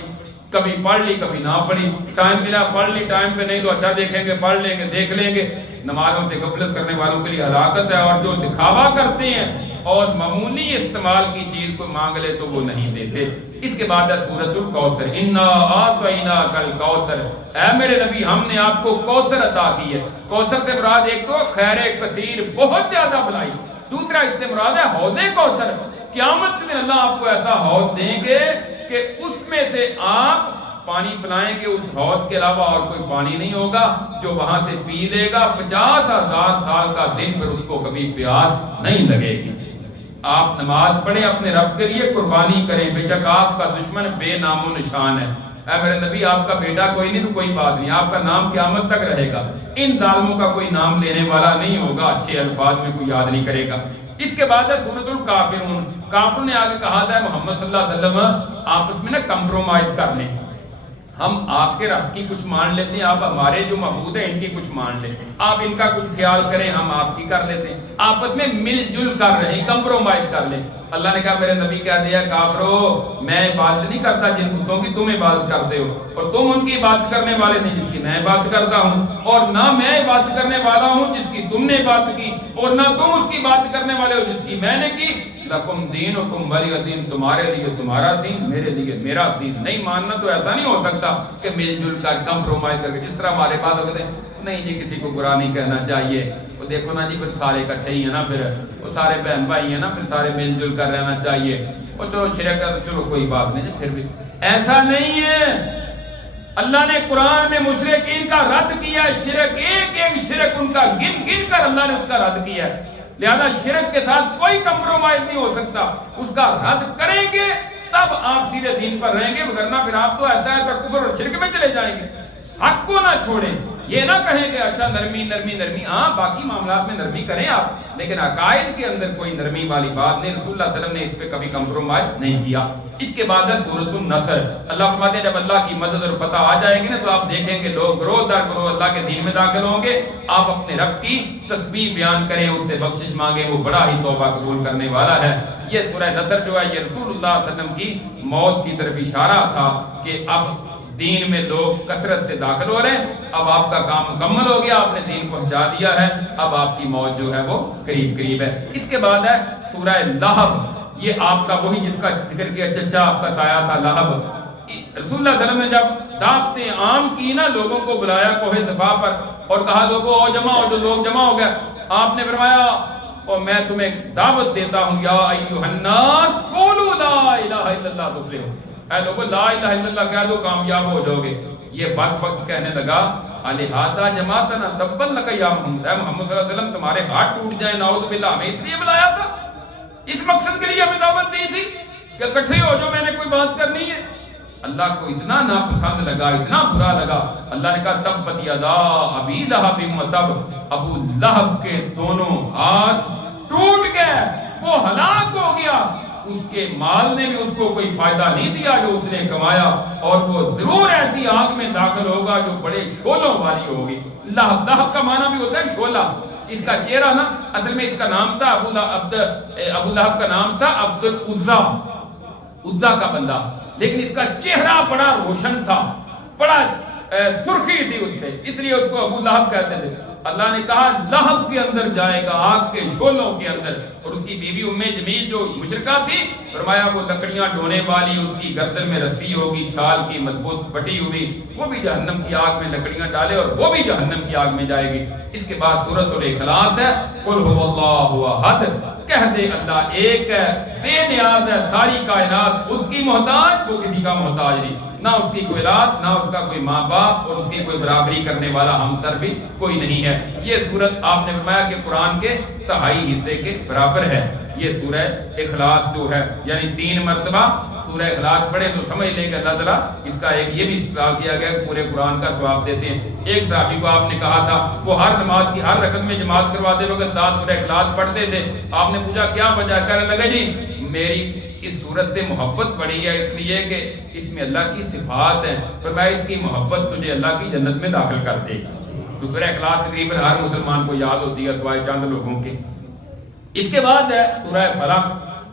کبھی پڑھ لی کبھی نہ پڑھی، ٹائم ملا پڑھ لی، ٹائم پہ نہیں تو اچھا دیکھیں گے، پڑھ لیں گے، دیکھ لیں گے۔ نمازوں سے غفلت کرنے والوں کے لیے ہلاکت ہے، اور جو دکھاوا کرتے ہیں اور معمولی استعمال کی چیز کو مانگ لے تو وہ نہیں دیتے۔ اس کے بعد ہے سورۃ الکوثر، انا اعطیناک الکوثر، اے میرے نبی ہم نے آپ کو کوثر عطا کی ہے۔ کوثر سے مراد ایک تو خیر کثیر، بہت زیادہ بھلائی، دوسرا اس سے مراد ہے حوض کوثر۔ قیامت کے دن اللہ آپ کو ایسا حوض دیں گے کہ اس میں سے آپ پانی پلائیں گے، اس حوض کے علاوہ اور کوئی پانی نہیں ہوگا، جو وہاں سے پی لے گا 50,000 سال کا دن پر اس کو کبھی پیاس نہیں لگے گی۔ آپ نماز پڑھیں، اپنے رب کے لیے قربانی کریں، بے شک آپ کا دشمن بے نام و نشان ہے۔ اے میرے نبی آپ کا بیٹا کوئی نہیں تو کوئی بات نہیں، آپ کا نام قیامت تک رہے گا، ان ظالموں کا کوئی نام لینے والا نہیں ہوگا، اچھے الفاظ میں کوئی یاد نہیں کرے گا۔ اس کے بعد ہے سورۃ الکافرون۔ کافروں نے آگے کہا تھا محمد صلی اللہ علیہ وسلم آپس میں کمپرومائز کر لیں، ہم آپ کے رب کی کچھ مان لیتے ہیں، آپ ہمارے جو معبود ہیں ان کی کچھ مان لیں، آپ ان کا کچھ خیال کریں، ہم آپ کی کر لیتے ہیں، آپس میں مل جل کر رہے ہیں، کمپرومائز کر لیں۔ اللہ نے کہا میرے نبی کہہ دیا کافرو میں عبادت نہیں کرتا جن بتوں کی تم عبادت کرتے ہو، اور تم ان کی عبادت کرنے والے نہیں جس کی میں عبادت کرتا ہوں، اور نہ میں عبادت کرنے والا ہوں جس کی تم نے عبادت کی، اور نہ تم اس کی عبادت کرنے والے ہو جس کی میں نے کی۔ لکم دینکم ولی دین، تمہارے لیے تمہارا دین، میرے لیے میرا دین۔ نہیں ماننا تو ایسا نہیں ہو سکتا کہ مل جل کر کمپرومائز کر کے، جس طرح ہمارے بات ہوتے ہیں نہیں جی کسی کو برا نہیں کہنا چاہیے، وہ دیکھو نا جی پھر سارے اکٹھے ہی ہیں نا، پھر وہ سارے بہن بھائی ہیں نا، پھر سارے مل جل کر رہنا چاہیے، اور چلو شرک ہے تو چلو کوئی بات نہیں، پھر بھی ایسا نہیں ہے۔ اللہ نے قرآن میں مشرکین کا رد کیا ہے، شرک ایک ایک شرک ان کا گن گن کر اللہ نے اس کا رد کیا ہے، لہذا شرک کے ساتھ کوئی کمپرومائز نہیں ہو سکتا، اس کا رد کریں گے تب آپ سیدھے دین پر رہیں گے، وگرنہ پھر آپ تو ایسا ہے تو کفر اور شرک میں چلے جائیں گے۔ حق کو نہ چھوڑیں، یہ نہ کہیں کہ اچھا نرمی نرمی نرمی، ہاں باقی معاملات میں نرمی کریں آپ، لیکن عقائد کے اندر کوئی نرمی والی بات نہیں، رسول اللہ صلی اللہ علیہ وسلم نے اس پہ کبھی کمپرومائز نہیں کیا۔ اس کے بعد ہے سورۃ النصر۔ اللہ فرماتے ہیں جب اللہ کی مدد اور فتح آ جائے گی نا تو آپ دیکھیں گے لوگ گروہ در گروہ اللہ کے دین میں داخل ہوں گے، آپ اپنے رب کی تسبیح بیان کریں، اس سے بخشش مانگیں، وہ بڑا ہی توبہ قبول کرنے والا ہے۔ یہ سورہ نصر جو ہے یہ رسول اللہ صلی اللہ علیہ وسلم کی موت کی طرف اشارہ تھا کہ اب دین میں لوگ کثرت سے داخل ہو رہے ہیں، اب آپ کا کام مکمل ہو گیا، آپ نے دین پہنچا دیا ہے، اب آپ کی موت جو ہے وہ قریب قریب ہے۔ اس کے بعد ہے سورہ لہب، یہ آپ کا وہی جس کا ذکر کیا چچا آپ کا تایا تھا لہب۔ رسول اللہ صلی اللہ علیہ وسلم نے جب دعوتیں عام کی نا، لوگوں کو بلایا کوہ صفا پر اور کہا لوگوں آؤ جمع ہو، جو لوگ جمع ہو گئے، آپ نے فرمایا اور میں تمہیں دعوت دیتا ہوں یا ایھا الناس قولوا لا الہ الا اللہ تفلحوا، اے لوگو لا الہ الا اللہ کہہ دو کامیاب ہو جاؤ گے۔ یہ وقت کہنے لگا الہذا جماعتنا تبا لک یا محمد، اے محمد صلی اللہ علیہ وسلم تمہارے ہاتھ ٹوٹ جائیں نعوذ باللہ، ہمیں اس لیے بلایا تھا، اس مقصد کے لیے ہمیں دعوت دی تھی کہ اکٹھے ہو جو میں نے کوئی بات کرنی ہے۔ اللہ کو اتنا ناپسند لگا، اتنا برا لگا، اللہ نے کہا تبت یدا ابی لہب و تب، ابو لہب کے دونوں ہاتھ ٹوٹ گئے، وہ ہلاک ہو گیا۔ اس کے مال نے بھی اس کو کوئی فائدہ نہیں دیا جو اس نے کمایا، اور وہ ضرور ایسی آگ میں داخل ہوگا جو بڑے شعلوں والی ہوگی۔ لہب، لہب کا معنی بھی ہوتا ہے شعلہ۔ اس کا چہرہ نا، اصل میں اس کا نام تھا ابو لہب کا نام تھا عبد العزا، عزا کا بندہ، لیکن اس کا چہرہ بڑا روشن تھا، بڑا سرخی تھی اس پہ، اس لیے اس کو ابو لہب کہتے تھے۔ اللہ نے کہا لہب کے اندر جائے گا، آگ کے شعلوں کے اندر۔ اور اس کی بیوی ام جمیل جو مشرکہ تھی، فرمایا وہ لکڑیاں ڈھونے والی، اس کی گردن میں رسی ہوگی چھال کی مضبوط بٹی ہوئی، وہ بھی جہنم کی آگ میں لکڑیاں ڈالے اور وہ بھی جہنم کی آگ میں جائے گی۔ اس کے بعد سورۃ الاخلاص ہے، قل هو اللہ احد، کہہ دے اللہ ایک ہے، بے نیاز ہے، ساری کائنات اس کی محتاج، وہ کسی کا محتاج نہیں، نہ اس کی کوئی اولاد، نہ اس کا کوئی ماں باپ، اور اس کی کوئی برابری کرنے والا ہمسر بھی کوئی نہیں ہے۔ یہ سورت آپ نے فرمایا کہ قرآن کے تہائی حصے کے برابر ہے۔ یہ سورہ اخلاص جو ہے، یعنی 3 مرتبہ سورہ اخلاص پڑھے تو سمجھ لیں کہ اللہ تعالیٰ اس کا ایک یہ بھی استعمال کیا گیا کہ پورے قرآن کا ثواب دیتے ہیں۔ ایک صحابی کو آپ نے کہا تھا، وہ ہر نماز کی ہر رکعت میں جماعت کرواتے وقت 7 سورہ اخلاص پڑھتے تھے۔ آپ نے پوچھا کیا وجہ؟ کہنے لگے جی میری اس سورت سے محبت پڑی ہے، اس لیے کہ اس میں اللہ کی صفات ہیں، فرمایا اس کی محبت تجھے اللہ کی جنت میں داخل کر دے گی۔ تو سورہ اخلاص تقریباً ہر مسلمان کو یاد ہوتی ہے سوائے چند لوگوں کے۔ اس کے بعد ہے سورہ فلق،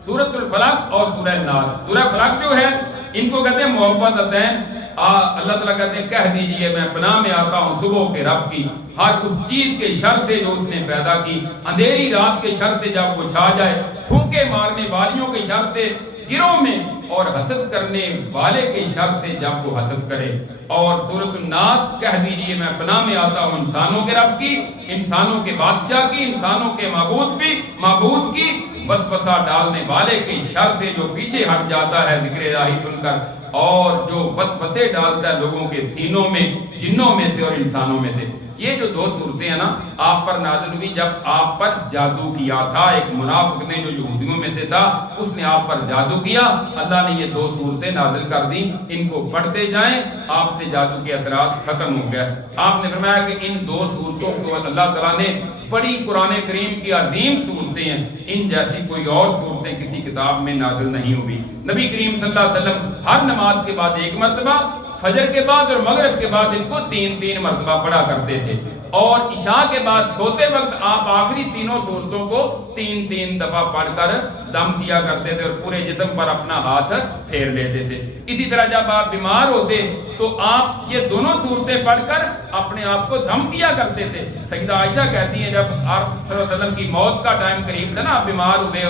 سورۃ الفلق اور سورہ ناس۔ سورہ فلق جو ہے ان کو کہتے ہیں معوذتین۔ اللہ تعالیٰ کہتے ہیں کہہ دیجئے میں پناہ میں آتا ہوں صبح کے رب کی، ہر اس چیز کے شر سے جو اس نے پیدا کی، اندھیری رات کے شر سے جب وہ چھا جائے، پھونکے مارنے والیوں کے شر سے گروہ میں، اور حسد کرنے والے کے شر سے جب وہ حسد کرے۔ اور سورۃ الناس کہہ دیجئے میں پناہ میں آتا ہوں انسانوں کے رب کی، انسانوں کے بادشاہ کی، انسانوں کے معبود کی، وسوسہ ڈالنے والے کے شر سے جو پیچھے ہٹ جاتا ہے ذکر الہی سن کر، اور جو وسوسے ڈالتا ہے لوگوں کے سینوں میں، جنوں میں سے اور انسانوں میں سے۔ یہ جو 2 صورتیں ہیں نا آپ پر نازل ہوئی جب آپ پر جادو کیا تھا، ایک منافق نے جو یہودیوں میں سے تھا اس نے آپ پر جادو کیا، اللہ نے یہ 2 صورتیں نازل کر دیں، ان کو پڑھتے جائیں آپ سے جادو کے اثرات ختم ہو گئے۔ آپ نے فرمایا کہ ان 2 صورتوں کو اللہ تعالیٰ نے بڑی قرآن کریم کی عظیم صورتیں ہیں، ان جیسی کوئی اور صورتیں کسی کتاب میں نازل نہیں ہوئی۔ نبی کریم صلی اللہ علیہ وسلم ہر نماز کے بعد 1 مرتبہ، فجر کے بعد اور مغرب کے بعد ان کو 3 مرتبہ پڑھا کرتے تھے، اور عشاء کے بعد سوتے وقت آپ آخری تینوں صورتوں کو 3 دفعہ پڑھ کر دم کیا کرتے تھے اور پورے جسم پر اپنا ہاتھ پھیر لیتے تھے۔ اسی طرح جب آپ بیمار ہوتے تو آپ یہ دونوں صورتیں پڑھ کر اپنے آپ کو دم کیا کرتے تھے۔ سیدہ عائشہ کہتی ہیں جب آپ صلی اللہ علیہ وسلم کی موت کا ٹائم قریب تھا نا، آپ بیمار ہوئے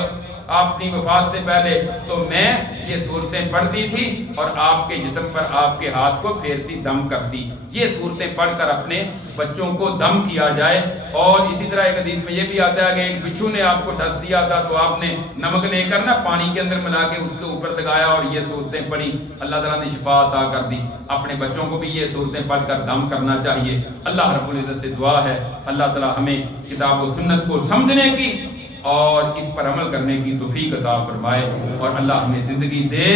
آپ اپنی وفات سے پہلے، تو میں یہ صورتیں پڑھتی تھی اور آپ کے جسم پر آپ کے ہاتھ کو پھیرتی، دم کرتی۔ یہ صورتیں پڑھ کر اپنے بچوں کو دم کیا جائے۔ اور اسی طرح ایک حدیث میں یہ بھی آتا ہے کہ ایک بچھو نے آپ کو ڈس دیا تھا تو آپ نے نمک لے کر نا پانی کے اندر ملا کے اس کے اوپر لگایا اور یہ صورتیں پڑھی، اللہ تعالیٰ نے شفا عطا کر دی۔ اپنے بچوں کو بھی یہ صورتیں پڑھ کر دم کرنا چاہیے۔ اللہ رب العزت سے دعا ہے اللہ تعالیٰ ہمیں کتاب و سنت کو سمجھنے کی اور اس پر عمل کرنے کی توفیق عطا فرمائے، اور اللہ ہمیں زندگی دے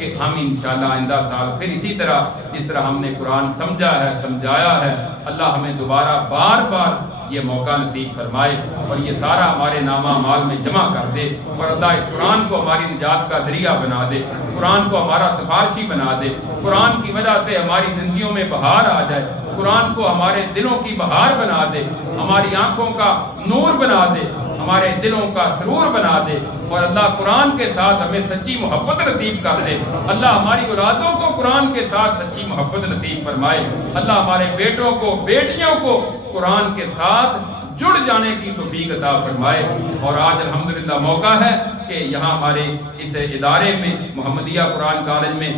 کہ ہم انشاءاللہ آئندہ سال پھر اسی طرح جس طرح ہم نے قرآن سمجھا ہے، سمجھایا ہے، اللہ ہمیں دوبارہ بار یہ موقع نصیب فرمائے اور یہ سارا ہمارے نامہ اعمال میں جمع کر دے، اور اللہ اس قرآن کو ہماری نجات کا ذریعہ بنا دے، قرآن کو ہمارا سفارشی بنا دے، قرآن کی وجہ سے ہماری زندگیوں میں بہار آ جائے، قرآن کو ہمارے دلوں کی بہار بنا دے، ہماری آنکھوں کا نور بنا دے، ہمارے دلوں کا سرور بنا دے، اور اللہ قرآن کے ساتھ ہمیں سچی محبت نصیب کر دے۔ اللہ ہماری اولادوں کو قرآن کے ساتھ سچی محبت نصیب فرمائے۔ اللہ ہمارے بیٹوں کو، بیٹیوں کو قرآن کے ساتھ جڑ جانے کی توفیق عطا فرمائے۔ اور آج الحمدللہ موقع ہے کہ یہاں ہمارے اس ادارے میں محمدیہ قرآن کالج میں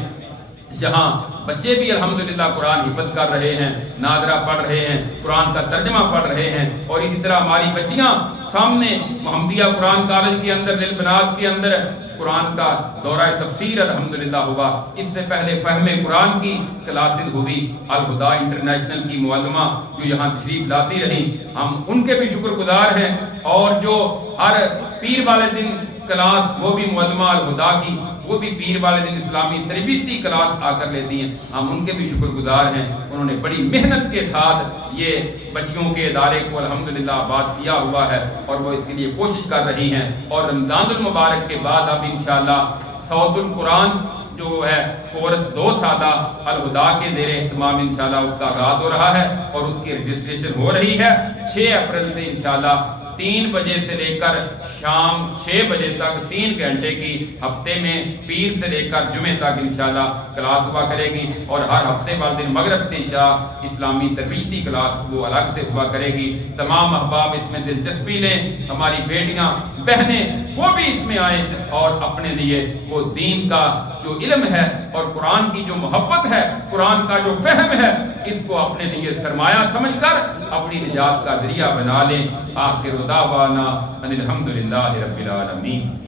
جہاں بچے بھی الحمدللہ قرآن حفظ کر رہے ہیں، ناظرہ پڑھ رہے ہیں، قرآن کا ترجمہ پڑھ رہے ہیں، اور اسی طرح ہماری بچیاں سامنے محمدیہ قرآن کالج کے اندر للبنات کے اندر قرآن کا دورہ تفسیر الحمدللہ ہوا۔ اس سے پہلے فہم قرآن کی کلاسز ہوئی، الہدا انٹرنیشنل کی معلمہ جو یہاں تشریف لاتی رہیں، ہم ان کے بھی شکر گزار ہیں، اور جو ہر پیر والے دن کلاس وہ بھی معلمہ الہدا کی وہ بھی پیر والے دن اسلامی تربیتی کلاس آ کر لیتی ہیں، ہم ان کے بھی شکر گزار ہیں، انہوں نے بڑی محنت کے ساتھ یہ بچیوں کے ادارے کو الحمدللہ آباد کیا ہوا ہے اور وہ اس کے لیے کوشش کر رہی ہیں، اور رمضان المبارک کے بعد اب انشاءاللہ صوت القرآن جو ہے کورس 2 سالہ الہدا کے زیر اہتمام انشاءاللہ اس کا آغاز ہو رہا ہے اور اس کی رجسٹریشن ہو رہی ہے 6 اپریل سے انشاءاللہ 3 بجے سے لے کر شام 6 بجے تک 3 گھنٹے کی ہفتے میں پیر سے لے کر جمعے تک انشاءاللہ کلاس ہوا کرے گی، اور ہر ہفتے والے دن مغرب سے عشاء اسلامی تربیتی کلاس وہ الگ سے ہوا کرے گی۔ تمام احباب اس میں دلچسپی لیں، ہماری بیٹیاں بہنیں وہ بھی اس میں آئیں اور اپنے لیے وہ دین کا جو علم ہے اور قرآن کی جو محبت ہے، قرآن کا جو فہم ہے، اس کو اپنے لیے سرمایہ سمجھ کر اپنی نجات کا ذریعہ بنا لیں۔ آخر دعوانا ان الحمدللہ رب العالمین۔